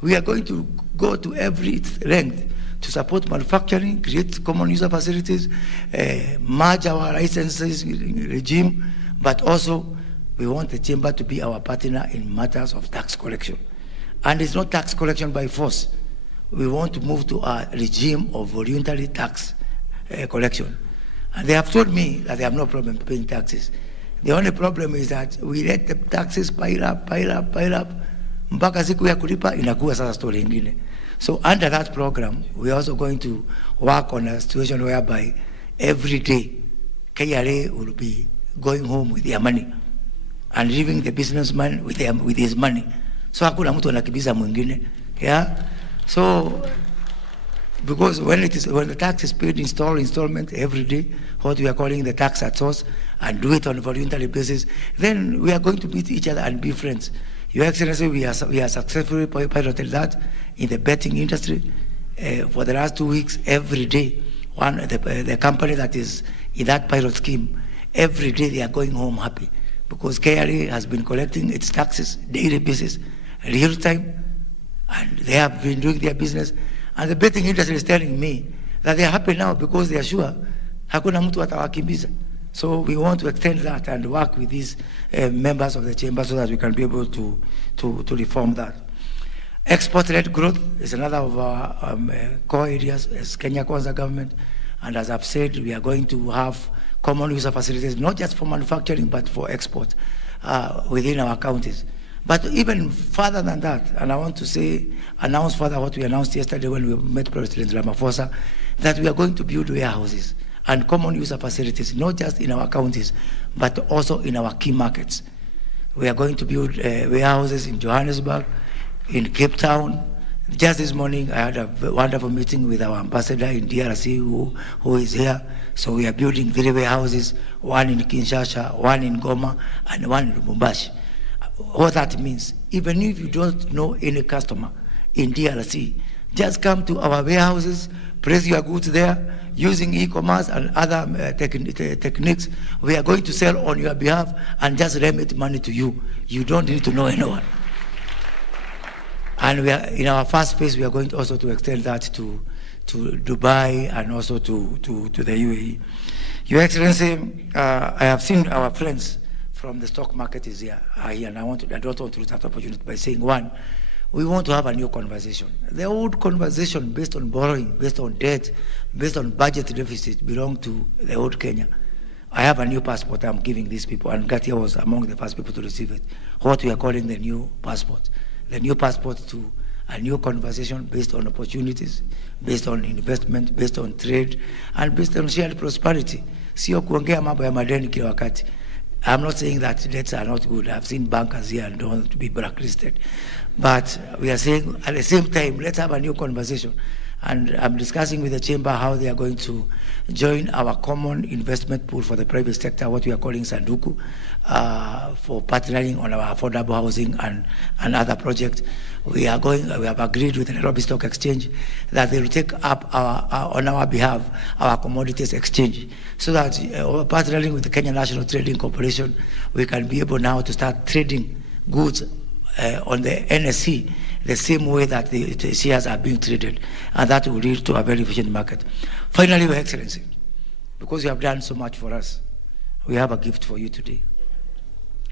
We are going to go to every length to support manufacturing, create common user facilities, merge our licenses regime, but also we want the chamber to be our partner in matters of tax collection. And it's not tax collection by force. We want to move to a regime of voluntary tax collection. And they have told me that they have no problem paying taxes. The only problem is that we let the taxes pile up, mpaka siku ya kulipa inakuwa sasa story ingine. So under that program, we are also going to work on a situation whereby every day KRA will be going home with their money and leaving the businessman with his money. So hakuna mtu anakibiza mwingine. Yeah. So because when the tax is paid installment every day, what we are calling the tax at source, and do it on a voluntary basis, then we are going to meet each other and be friends. Your Excellency, we are successfully piloted that in the betting industry for the last 2 weeks. Every day, the company that is in that pilot scheme, every day they are going home happy because KRA has been collecting its taxes daily basis, real time, and they have been doing their business. And the betting industry is telling me that they are happy now because they are sure hakuna mtu atawakimbiza. So we want to extend that and work with these members of the chamber so that we can be able to reform that. Export-led growth is another of our core areas as Kenya Kwanza government. And as I've said, we are going to have common user facilities, not just for manufacturing, but for export within our counties. But even further than that, and I want to announce further what we announced yesterday when we met President Ramaphosa, that we are going to build warehouses and common user facilities, not just in our counties, but also in our key markets. We are going to build warehouses in Johannesburg, in Cape Town. Just this morning, I had a wonderful meeting with our ambassador in DRC who is here. So we are building 3 warehouses, one in Kinshasa, one in Goma, and one in Lubumbashi. What that means, even if you don't know any customer in DRC, just come to our warehouses, place your goods there, using e-commerce and other techniques. We are going to sell on your behalf and just remit money to you. You don't need to know anyone. And we are, in our first phase, we are going to also to extend that to Dubai and also to the UAE. Your Excellency, I have seen our friends from the stock market is here, and I don't want to lose that opportunity by saying, one, we want to have a new conversation. The old conversation based on borrowing, based on debt, based on budget deficit belong to the old Kenya. I have a new passport I'm giving these people, and Gatia was among the first people to receive it. What we are calling the new passport. The new passport to a new conversation based on opportunities, based on investment, based on trade, and based on shared prosperity. Sio kuongea mambo ya madeni kila wakati. I'm not saying that debts are not good. I've seen bankers here and don't want to be blacklisted. But we are saying at the same time, let's have a new conversation. And I'm discussing with the chamber how they are going to join our common investment pool for the private sector, what we are calling Sanduku, for partnering on our affordable housing and other projects. We have agreed with the Nairobi Stock Exchange that they will take up on our behalf our commodities exchange, so that partnering with the Kenya National Trading Corporation, we can be able now to start trading goods on the NSE the same way that the shares are being traded, and that will lead to a very efficient market. Finally, Your Excellency, because you have done so much for us, we have a gift for you today.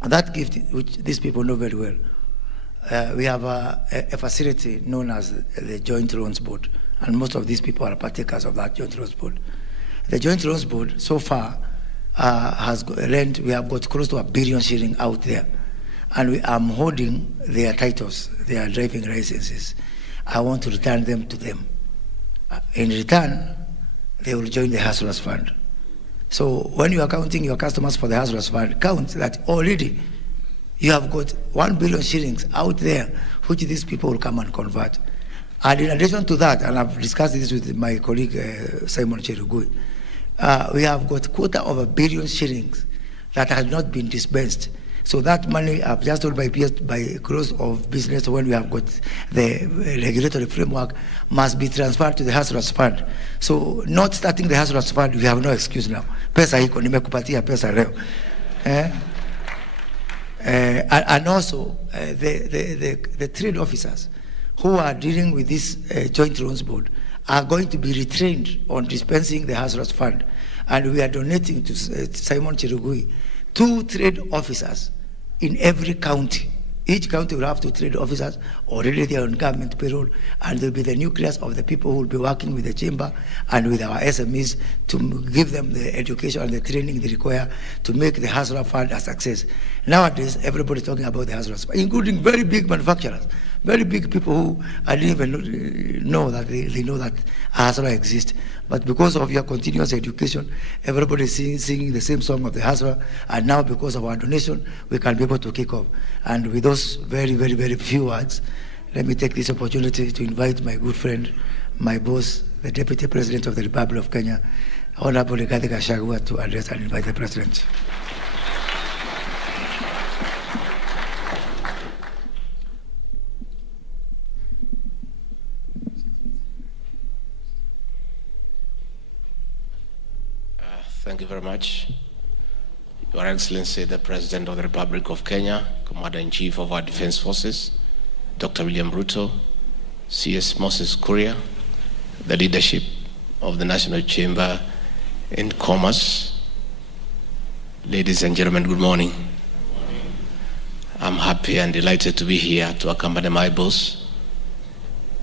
And that gift, which these people know very well, we have a facility known as the Joint Loans Board, and most of these people are partakers of that Joint Loans Board. The Joint Loans Board, so far, has lent, we have got close to R1 billion out there. And we are holding their titles, their driving licenses. I want to return them to them. In return, they will join the Hustlers Fund. So when you are counting your customers for the Hustlers Fund, count that already you have got R1 billion out there, which these people will come and convert. And in addition to that, and I've discussed this with my colleague Simon Cherugui, we have got $250 million that has not been dispensed, So that money, I've just told my peers, by growth of business, when we have got the regulatory framework, must be transferred to the Hustlers Fund. So not starting the Hustlers Fund, we have no excuse now. Pesa hiko, nimekupatia pesa leo. And also, the trade officers who are dealing with this joint loans board are going to be retrained on dispensing the Hustlers Fund. And we are donating to Simon Chirugui 2 trade officers in every county. Each county will have 2 trade officers already there on government payroll, and they'll be the nucleus of the people who will be working with the chamber and with our SMEs to give them the education and the training they require to make the Hustler Fund a success. Nowadays, everybody's talking about the Hustler Fund, including very big manufacturers, very big people who I didn't even know that they know that Hustler exists. But because of your continuous education, everybody is singing the same song of the Hustler, and now because of our donation, we can be able to kick off. And with those very, very, very few words, let me take this opportunity to invite my good friend, my boss, the Deputy President of the Republic of Kenya, Honorable Rigathi Gachagua, to address and invite the President. Thank you very much. Your Excellency, the President of the Republic of Kenya, Commander-in-Chief of our Defense Forces, Dr. William Ruto, CS Moses Kuria, the leadership of the National Chamber in Commerce. Ladies and gentlemen, good morning. I'm happy and delighted to be here to accompany my boss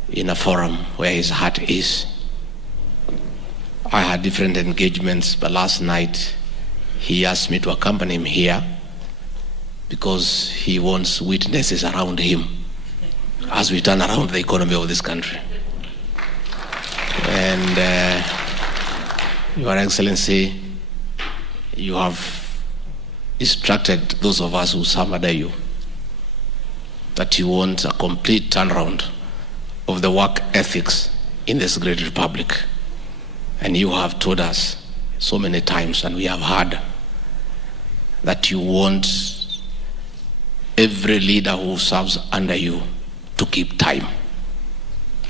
in a forum where his heart is. I had different engagements, but last night he asked me to accompany him here because he wants witnesses around him as we turn around the economy of this country. And Your Excellency, you have instructed those of us who serve under you that you want a complete turnaround of the work ethics in this great republic. And you have told us so many times, and we have heard, that you want every leader who serves under you to keep time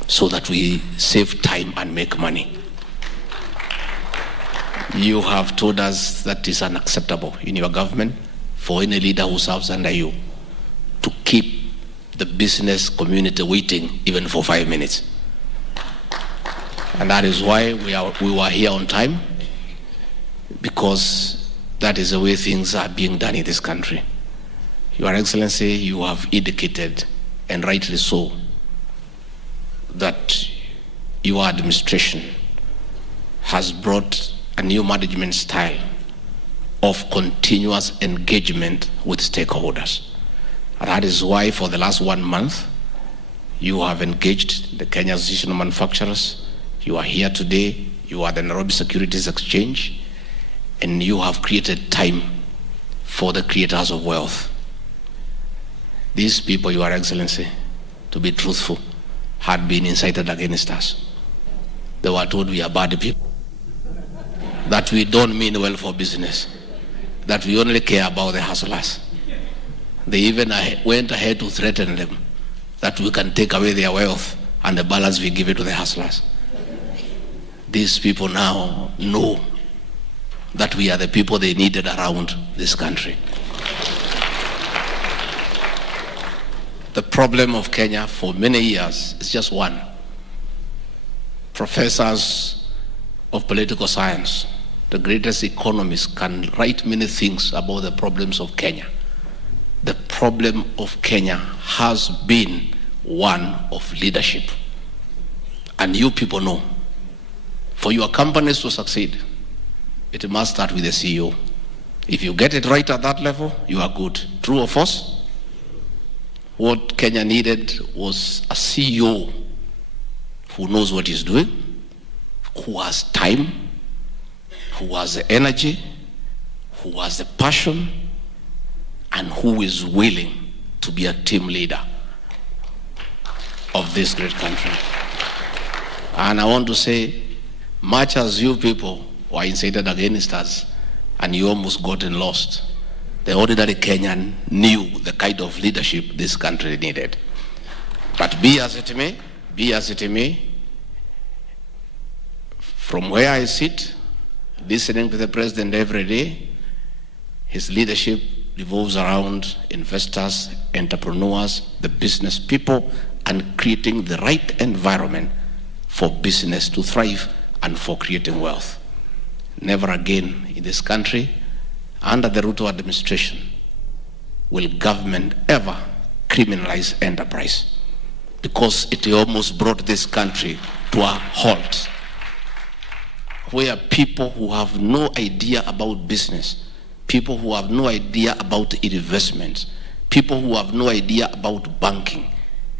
so that we save time and make money. You have told us that it's unacceptable in your government for any leader who serves under you to keep the business community waiting even for 5 minutes. And that is why we were here on time, because that is the way things are being done in this country. Your Excellency, you have indicated, and rightly so, that your administration has brought a new management style of continuous engagement with stakeholders. And that is why for the last 1 month, you have engaged the Kenya Association of Manufacturers. You are here today, you are the Nairobi Securities Exchange, and you have created time for the creators of wealth. These people, Your Excellency, to be truthful, had been incited against us. They were told we are bad people, that we don't mean well for business, that we only care about the hustlers. They even went ahead to threaten them that we can take away their wealth and the balance we give it to the hustlers. These people now know that we are the people they needed around this country. The problem of Kenya for many years is just one. Professors of political science, the greatest economists, can write many things about the problems of Kenya. The problem of Kenya has been one of leadership. And you people know, for your companies to succeed, it must start with the CEO. If you get it right at that level, you are good. True or false? What Kenya needed was a CEO who knows what he's doing, who has time, who has the energy, who has the passion, and who is willing to be a team leader of this great country. And I want to say, much as you people were incited against us and you almost gotten lost, the ordinary Kenyan knew the kind of leadership this country needed. But be as it may, from where I sit, listening to the president every day, his leadership revolves around investors, entrepreneurs, the business people, and creating the right environment for business to thrive and for creating wealth. Never again in this country, under the Ruto administration, will government ever criminalize enterprise, because it almost brought this country to a halt, where people who have no idea about business, people who have no idea about investments, people who have no idea about banking,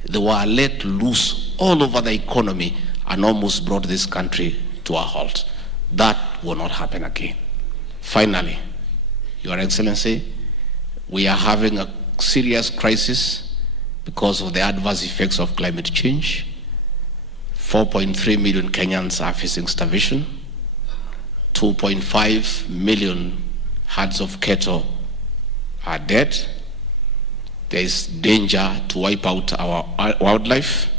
they were let loose all over the economy and almost brought this country to a halt. That will not happen again. Finally, Your Excellency, we are having a serious crisis because of the adverse effects of climate change. 4.3 million Kenyans are facing starvation. 2.5 million herds of cattle are dead. There is danger to wipe out our wildlife,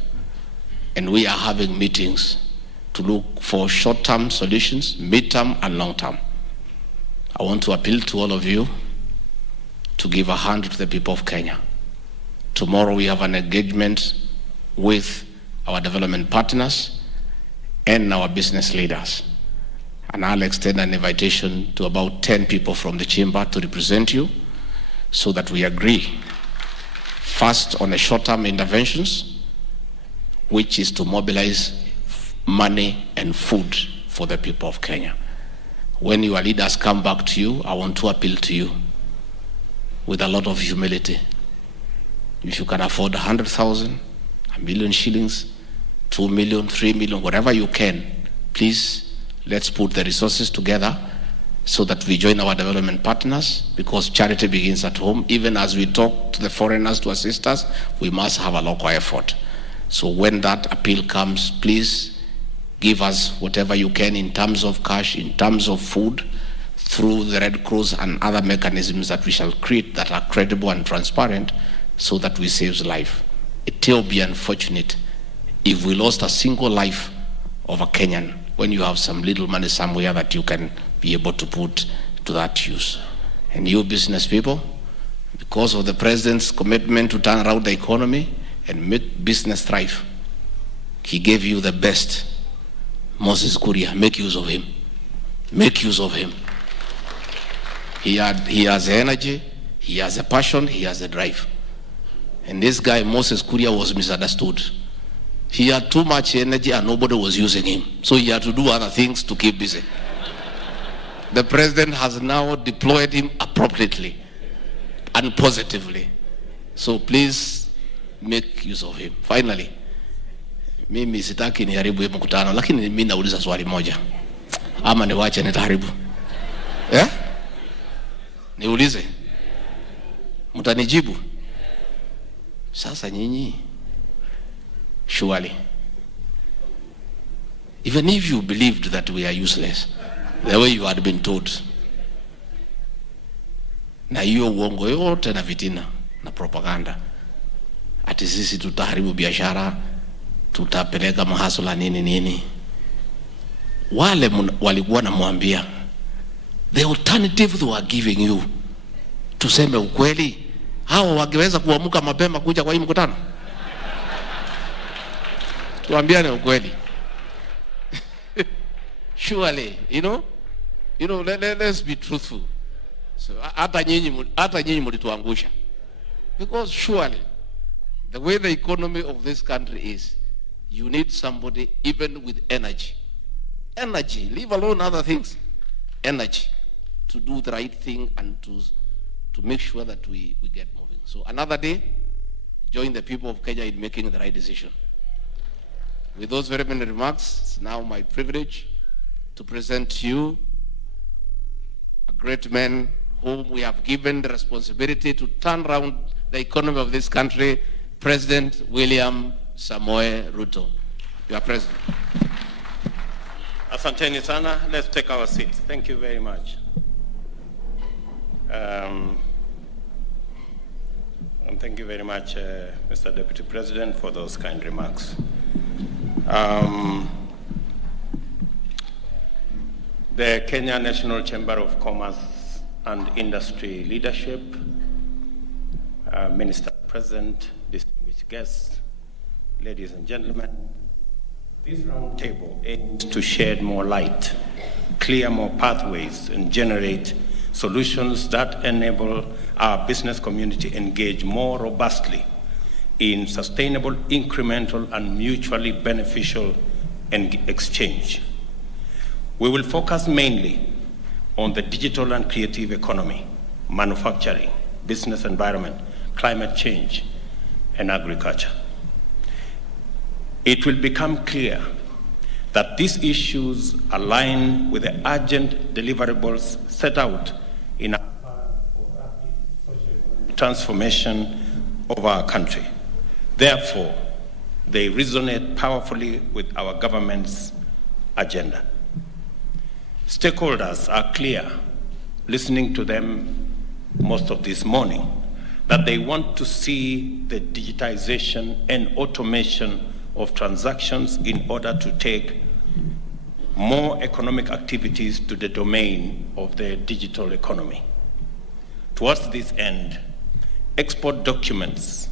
and we are having meetings to look for short-term solutions, mid-term and long-term. I want to appeal to all of you to give a hand to the people of Kenya. Tomorrow we have an engagement with our development partners and our business leaders. And I'll extend an invitation to about 10 people from the chamber to represent you so that we agree first on the short-term interventions, which is to mobilize money and food for the people of Kenya. When your leaders come back to you, I want to appeal to you with a lot of humility. If you can afford 100,000, 1 million shillings, 2 million, 3 million, whatever you can, please, let's put the resources together so that we join our development partners, because charity begins at home. Even as we talk to the foreigners to assist us, we must have a local effort. So when that appeal comes, please give us whatever you can in terms of cash, in terms of food, through the Red Cross and other mechanisms that we shall create that are credible and transparent so that we save life. It will be unfortunate if we lost a single life of a Kenyan when you have some little money somewhere that you can be able to put to that use. And you business people, because of the president's commitment to turn around the economy and make business thrive, he gave you the best. Moses Kuria, make use of him. Make use of him. He has the energy, he has a passion, he has a drive. And this guy, Moses Kuria, was misunderstood. He had too much energy and nobody was using him. So he had to do other things to keep busy. The president has now deployed him appropriately and positively. So please make use of him. Finally, mimi sitaki niharibu hii mkutano, lakini mimi nauliza swali moja. Ama niwache nitaharibu? Yeah? Niulize? Mtanijibu? Sasa nyinyi, surely, even if you believed that we are useless, the way you had been told, na hiyo uongo yote na vitina na propaganda, ati sisi tutaharibu biashara, tutapeleka mahasula nini, wale walikuwa namwambia, the alternative they were giving you, tuseme ukweli, hao wangeweza kuamuka mapema kuja kwa hii mkutano? Tuambiane ukweli. Surely, let's be truthful. So hata nyinyi mlituangusha. Because surely, the way the economy of this country is, you need somebody even with energy. Energy, leave alone other things. Energy to do the right thing and to make sure that we get moving. So another day, join the people of Kenya in making the right decision. With those very many remarks, it's now my privilege to present to you a great man whom we have given the responsibility to turn around the economy of this country, President William Samoei Ruto. You are President. Asanteni sana. Let's take our seats. Thank you very much. And thank you very much, Mr. Deputy President, for those kind remarks. The Kenya National Chamber of Commerce and Industry leadership, Minister President, distinguished guests, ladies and gentlemen, this roundtable aims to shed more light, clear more pathways, and generate solutions that enable our business community engage more robustly in sustainable, incremental, and mutually beneficial exchange. We will focus mainly on the digital and creative economy, manufacturing, business environment, climate change, and agriculture. It will become clear that these issues align with the urgent deliverables set out in our plan for rapid social transformation of our country. Therefore, they resonate powerfully with our government's agenda. Stakeholders are clear, listening to them most of this morning, that they want to see the digitization and automation of transactions in order to take more economic activities to the domain of the digital economy. Towards this end, export documents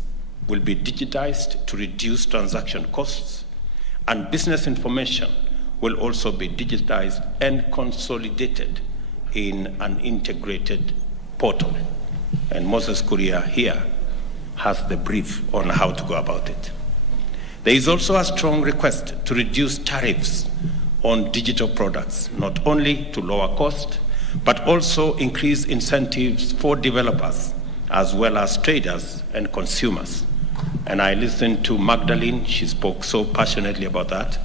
will be digitized to reduce transaction costs, and business information will also be digitized and consolidated in an integrated portal. And Moses Kuria here has the brief on how to go about it. There is also a strong request to reduce tariffs on digital products, not only to lower cost, but also increase incentives for developers, as well as traders and consumers. And I listened to Magdalene, she spoke so passionately about that.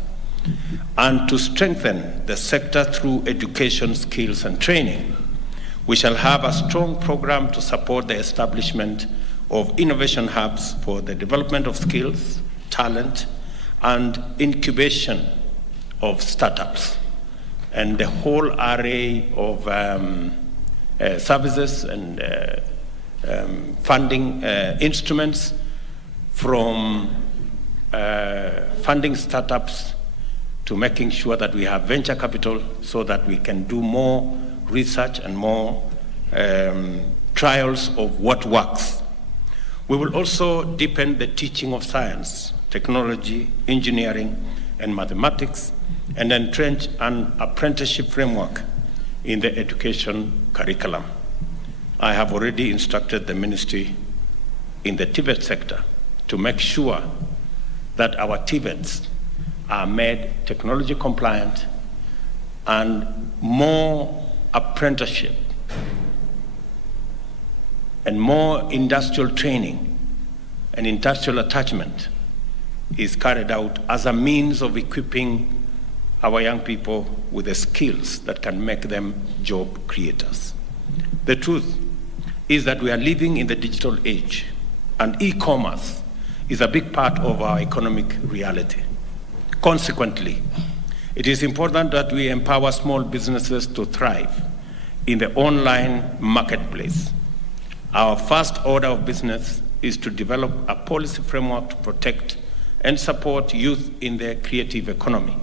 And to strengthen the sector through education, skills, and training, we shall have a strong program to support the establishment of innovation hubs for the development of skills, talent, and incubation of startups, and the whole array of services and funding instruments, from funding startups to making sure that we have venture capital so that we can do more research and more trials of what works. We will also deepen the teaching of science, technology, engineering, and mathematics, and entrench an apprenticeship framework in the education curriculum. I have already instructed the ministry in the TVET sector to make sure that our TVETs are made technology compliant and more apprenticeship and more industrial training and industrial attachment is carried out as a means of equipping our young people with the skills that can make them job creators. The truth is that we are living in the digital age, and e-commerce is a big part of our economic reality. Consequently, it is important that we empower small businesses to thrive in the online marketplace. Our first order of business is to develop a policy framework to protect and support youth in the creative economy.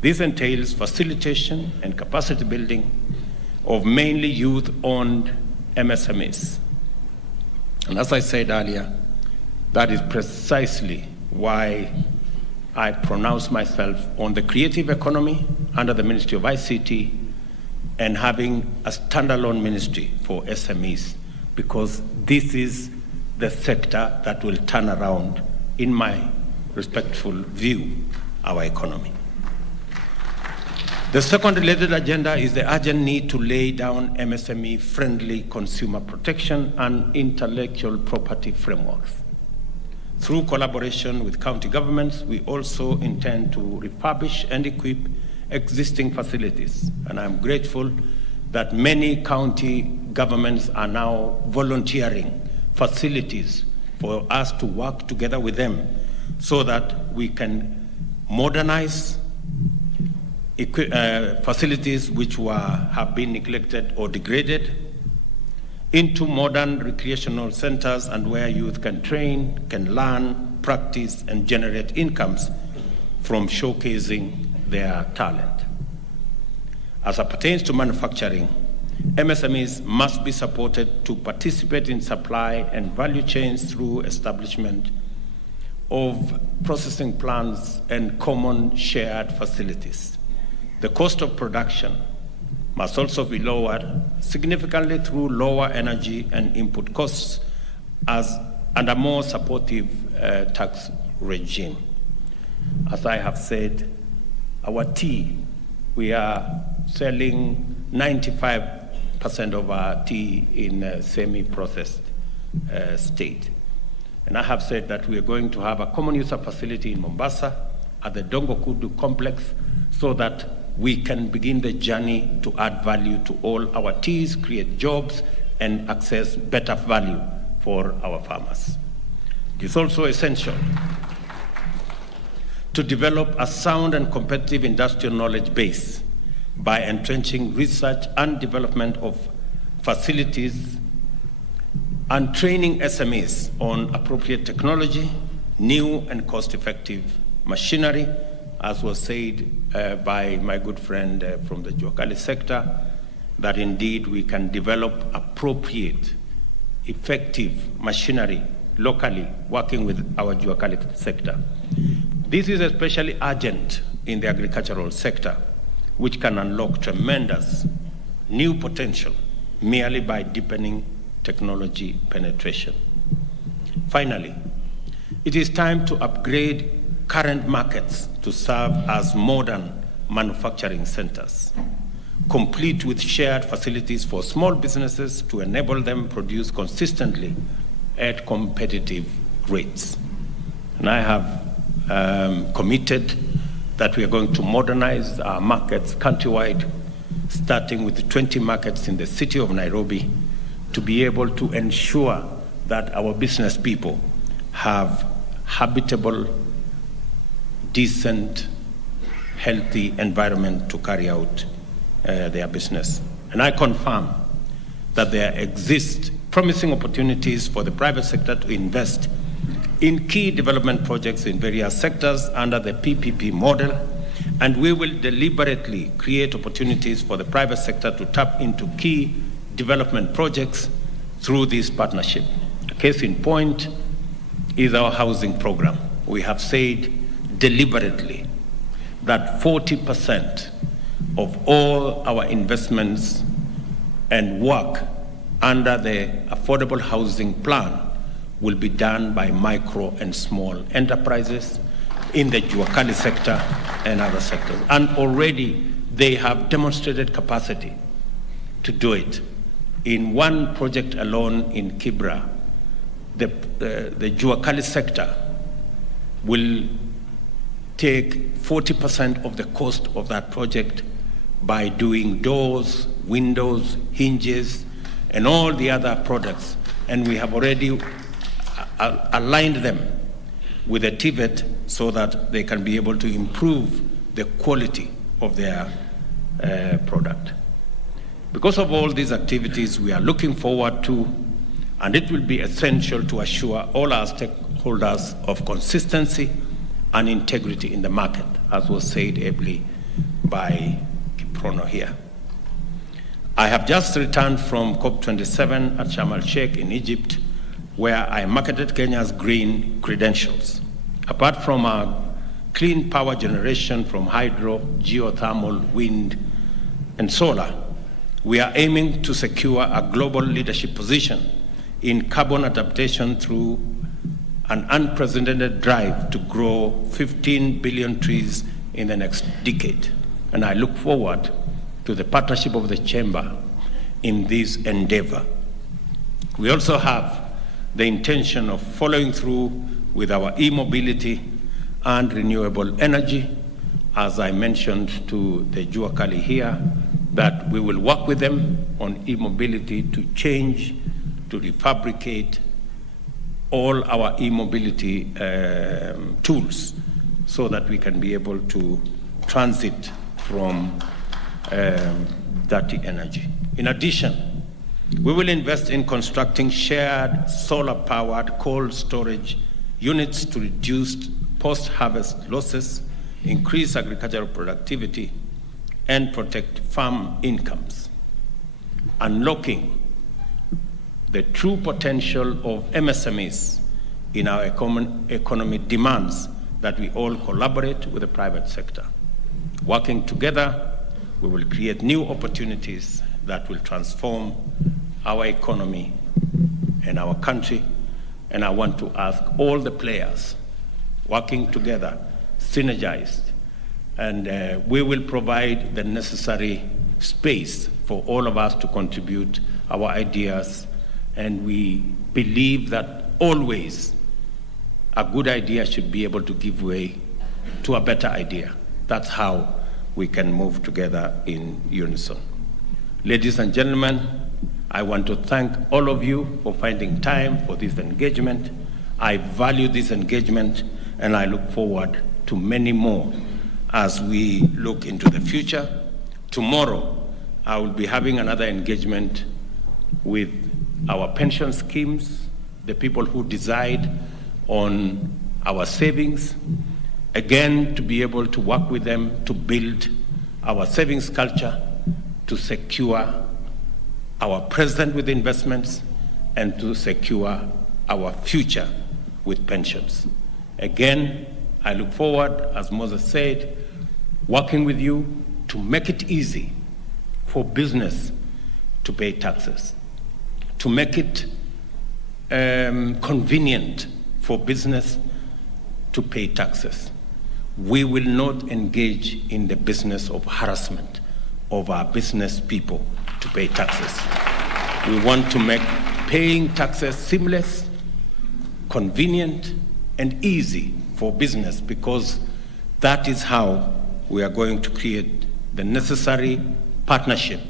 This entails facilitation and capacity building of mainly youth-owned MSMEs. And as I said earlier, that is precisely why I pronounce myself on the creative economy under the Ministry of ICT and having a standalone ministry for SMEs, because this is the sector that will turn around, in my respectful view, our economy. The second related agenda is the urgent need to lay down MSME-friendly consumer protection and intellectual property frameworks. Through collaboration with county governments, we also intend to refurbish and equip existing facilities. And I'm grateful that many county governments are now volunteering facilities for us to work together with them so that we can modernize facilities which have been neglected or degraded, into modern recreational centers and where youth can train, can learn, practice, and generate incomes from showcasing their talent. As it pertains to manufacturing, MSMEs must be supported to participate in supply and value chains through establishment of processing plants and common shared facilities. The cost of production must also be lowered significantly through lower energy and input costs and a more supportive tax regime. As I have said, our tea, we are selling 95% of our tea in a semi-processed state. And I have said that we are going to have a common user facility in Mombasa at the Dongo Kudu complex so that we can begin the journey to add value to all our teas, create jobs, and access better value for our farmers. It is also essential to develop a sound and competitive industrial knowledge base by entrenching research and development of facilities and training SMEs on appropriate technology, new and cost-effective machinery, as was said by my good friend from the Juakali sector, that indeed we can develop appropriate, effective machinery locally, working with our Juakali sector. This is especially urgent in the agricultural sector, which can unlock tremendous new potential merely by deepening technology penetration. Finally, it is time to upgrade current markets to serve as modern manufacturing centers, complete with shared facilities for small businesses to enable them produce consistently at competitive rates. And I have committed that we are going to modernize our markets countrywide, starting with 20 markets in the city of Nairobi, to be able to ensure that our business people have habitable, decent, healthy environment to carry out their business. And I confirm that there exist promising opportunities for the private sector to invest in key development projects in various sectors under the PPP model, and we will deliberately create opportunities for the private sector to tap into key development projects through this partnership. A case in point is our housing program. We have said deliberately that 40% of all our investments and work under the affordable housing plan will be done by micro and small enterprises in the Juakali sector and other sectors. And already they have demonstrated capacity to do it. In one project alone in Kibra, the Juakali sector will take 40% of the cost of that project by doing doors, windows, hinges, and all the other products. And we have already aligned them with a TVET so that they can be able to improve the quality of their product. Because of all these activities, we are looking forward to, and it will be essential to assure all our stakeholders of consistency and integrity in the market, as was said ably by Kiprono here. I have just returned from COP27 at Sharm el-Sheikh in Egypt, where I marketed Kenya's green credentials. Apart from our clean power generation from hydro, geothermal, wind, and solar, we are aiming to secure a global leadership position in carbon adaptation through an unprecedented drive to grow 15 billion trees in the next decade. And I look forward to the partnership of the Chamber in this endeavor. We also have the intention of following through with our e-mobility and renewable energy, as I mentioned to the Juakali here, that we will work with them on e-mobility to change, to refabricate all our e-mobility tools so that we can be able to transit from dirty energy. In addition, We will invest in constructing shared solar-powered cold storage units to reduce post-harvest losses, increase agricultural productivity, and protect farm incomes. Unlocking the true potential of MSMEs in our economy demands that we all collaborate with the private sector. Working together, we will create new opportunities that will transform our economy and our country. And I want to ask all the players working together, synergized, and we will provide the necessary space for all of us to contribute our ideas. And we believe that always a good idea should be able to give way to a better idea. That's how we can move together in unison. Ladies and gentlemen, I want to thank all of you for finding time for this engagement. I value this engagement, and I look forward to many more as we look into the future. Tomorrow, I will be having another engagement with our pension schemes, the people who decide on our savings, again, to be able to work with them to build our savings culture, to secure our present with investments, and to secure our future with pensions. Again, I look forward, as Moses said, working with you to make it easy for business to pay taxes, to make it convenient for business to pay taxes. We will not engage in the business of harassment of our business people to pay taxes. We want to make paying taxes seamless, convenient, and easy for business, because that is how we are going to create the necessary partnership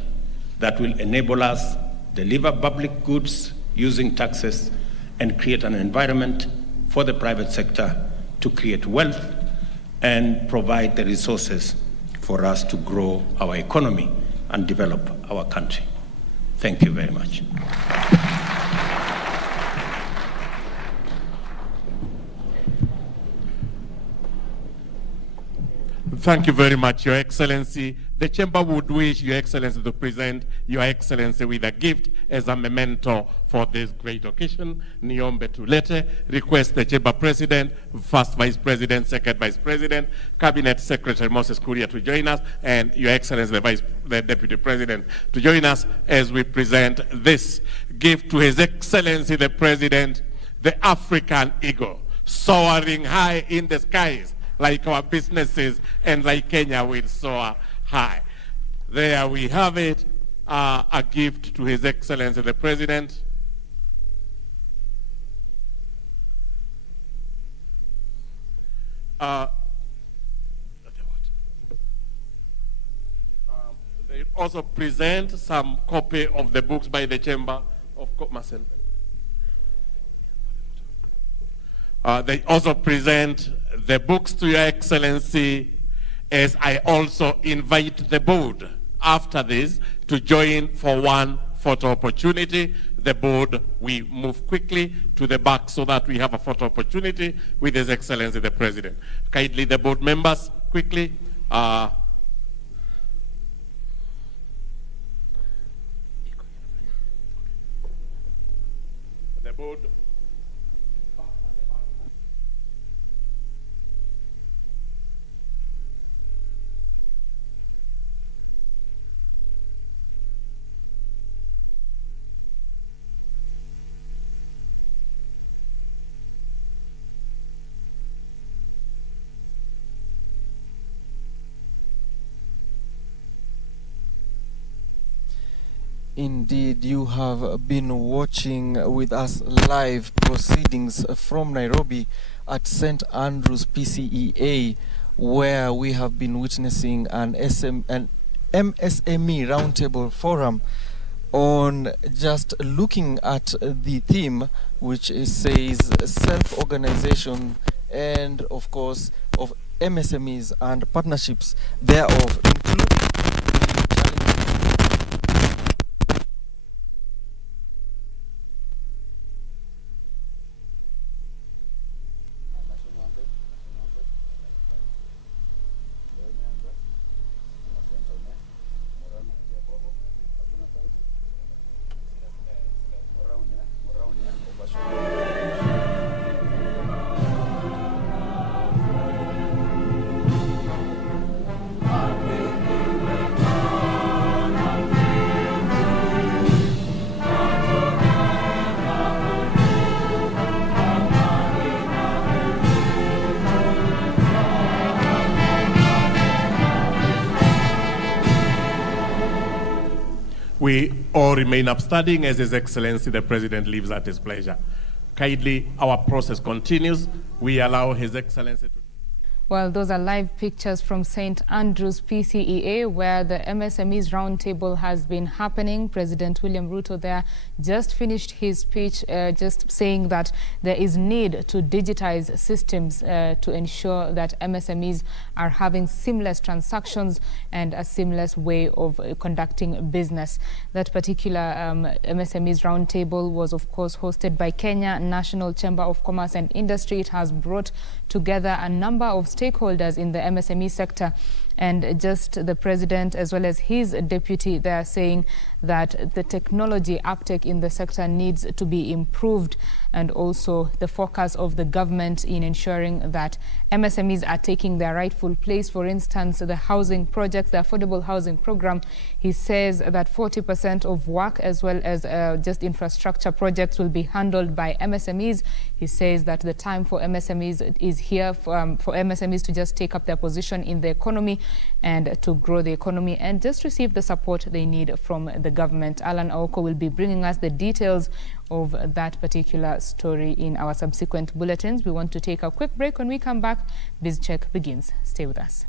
that will enable us deliver public goods using taxes and create an environment for the private sector to create wealth and provide the resources for us to grow our economy and develop our country. Thank you very much. Thank you very much, Your Excellency. The Chamber would wish Your Excellency to present Your Excellency with a gift as a memento for this great occasion. Niombe tulete, request the Chamber President, First Vice President, Second Vice President, Cabinet Secretary Moses Kuria to join us, and Your Excellency, the Deputy President, to join us as we present this gift to His Excellency the President, the African eagle, soaring high in the skies, like our businesses and like Kenya will soar high. There we have it, a gift to His Excellency the President. They also present some copy of the books by the Chamber of Commerce. They also present the books to Your Excellency, as I also invite the board after this to join for one photo opportunity. The board, we move quickly to the back so that we have a photo opportunity with His Excellency the President. Kindly, the board members, quickly. The board. Indeed, you have been watching with us live proceedings from Nairobi at St. Andrews PCEA, where we have been witnessing an MSME roundtable forum on just looking at the theme, which says self-organization and, of course, of MSMEs and partnerships thereof, including we all remain upstanding as His Excellency the President leaves at his pleasure. Kindly, our process continues. We allow His Excellency to... Well, those are live pictures from St. Andrews PCEA, where the MSMEs roundtable has been happening. President William Ruto there just finished his speech, just saying that there is need to digitize systems to ensure that MSMEs are having seamless transactions and a seamless way of conducting business. That particular MSMEs roundtable was, of course, hosted by Kenya National Chamber of Commerce and Industry. It has brought together a number of stakeholders in the MSME sector, and just the president as well as his deputy, they are saying that the technology uptake in the sector needs to be improved, and also the focus of the government in ensuring that MSMEs are taking their rightful place. For instance, the housing projects, the affordable housing program, he says that 40% of work as well as just infrastructure projects will be handled by MSMEs. He says that the time for MSMEs is here for MSMEs to just take up their position in the economy and to grow the economy and just receive the support they need from the government. Alan Aoko will be bringing us the details of that particular story in our subsequent bulletins. We want to take a quick break. When we come back, BizCheck begins. Stay with us.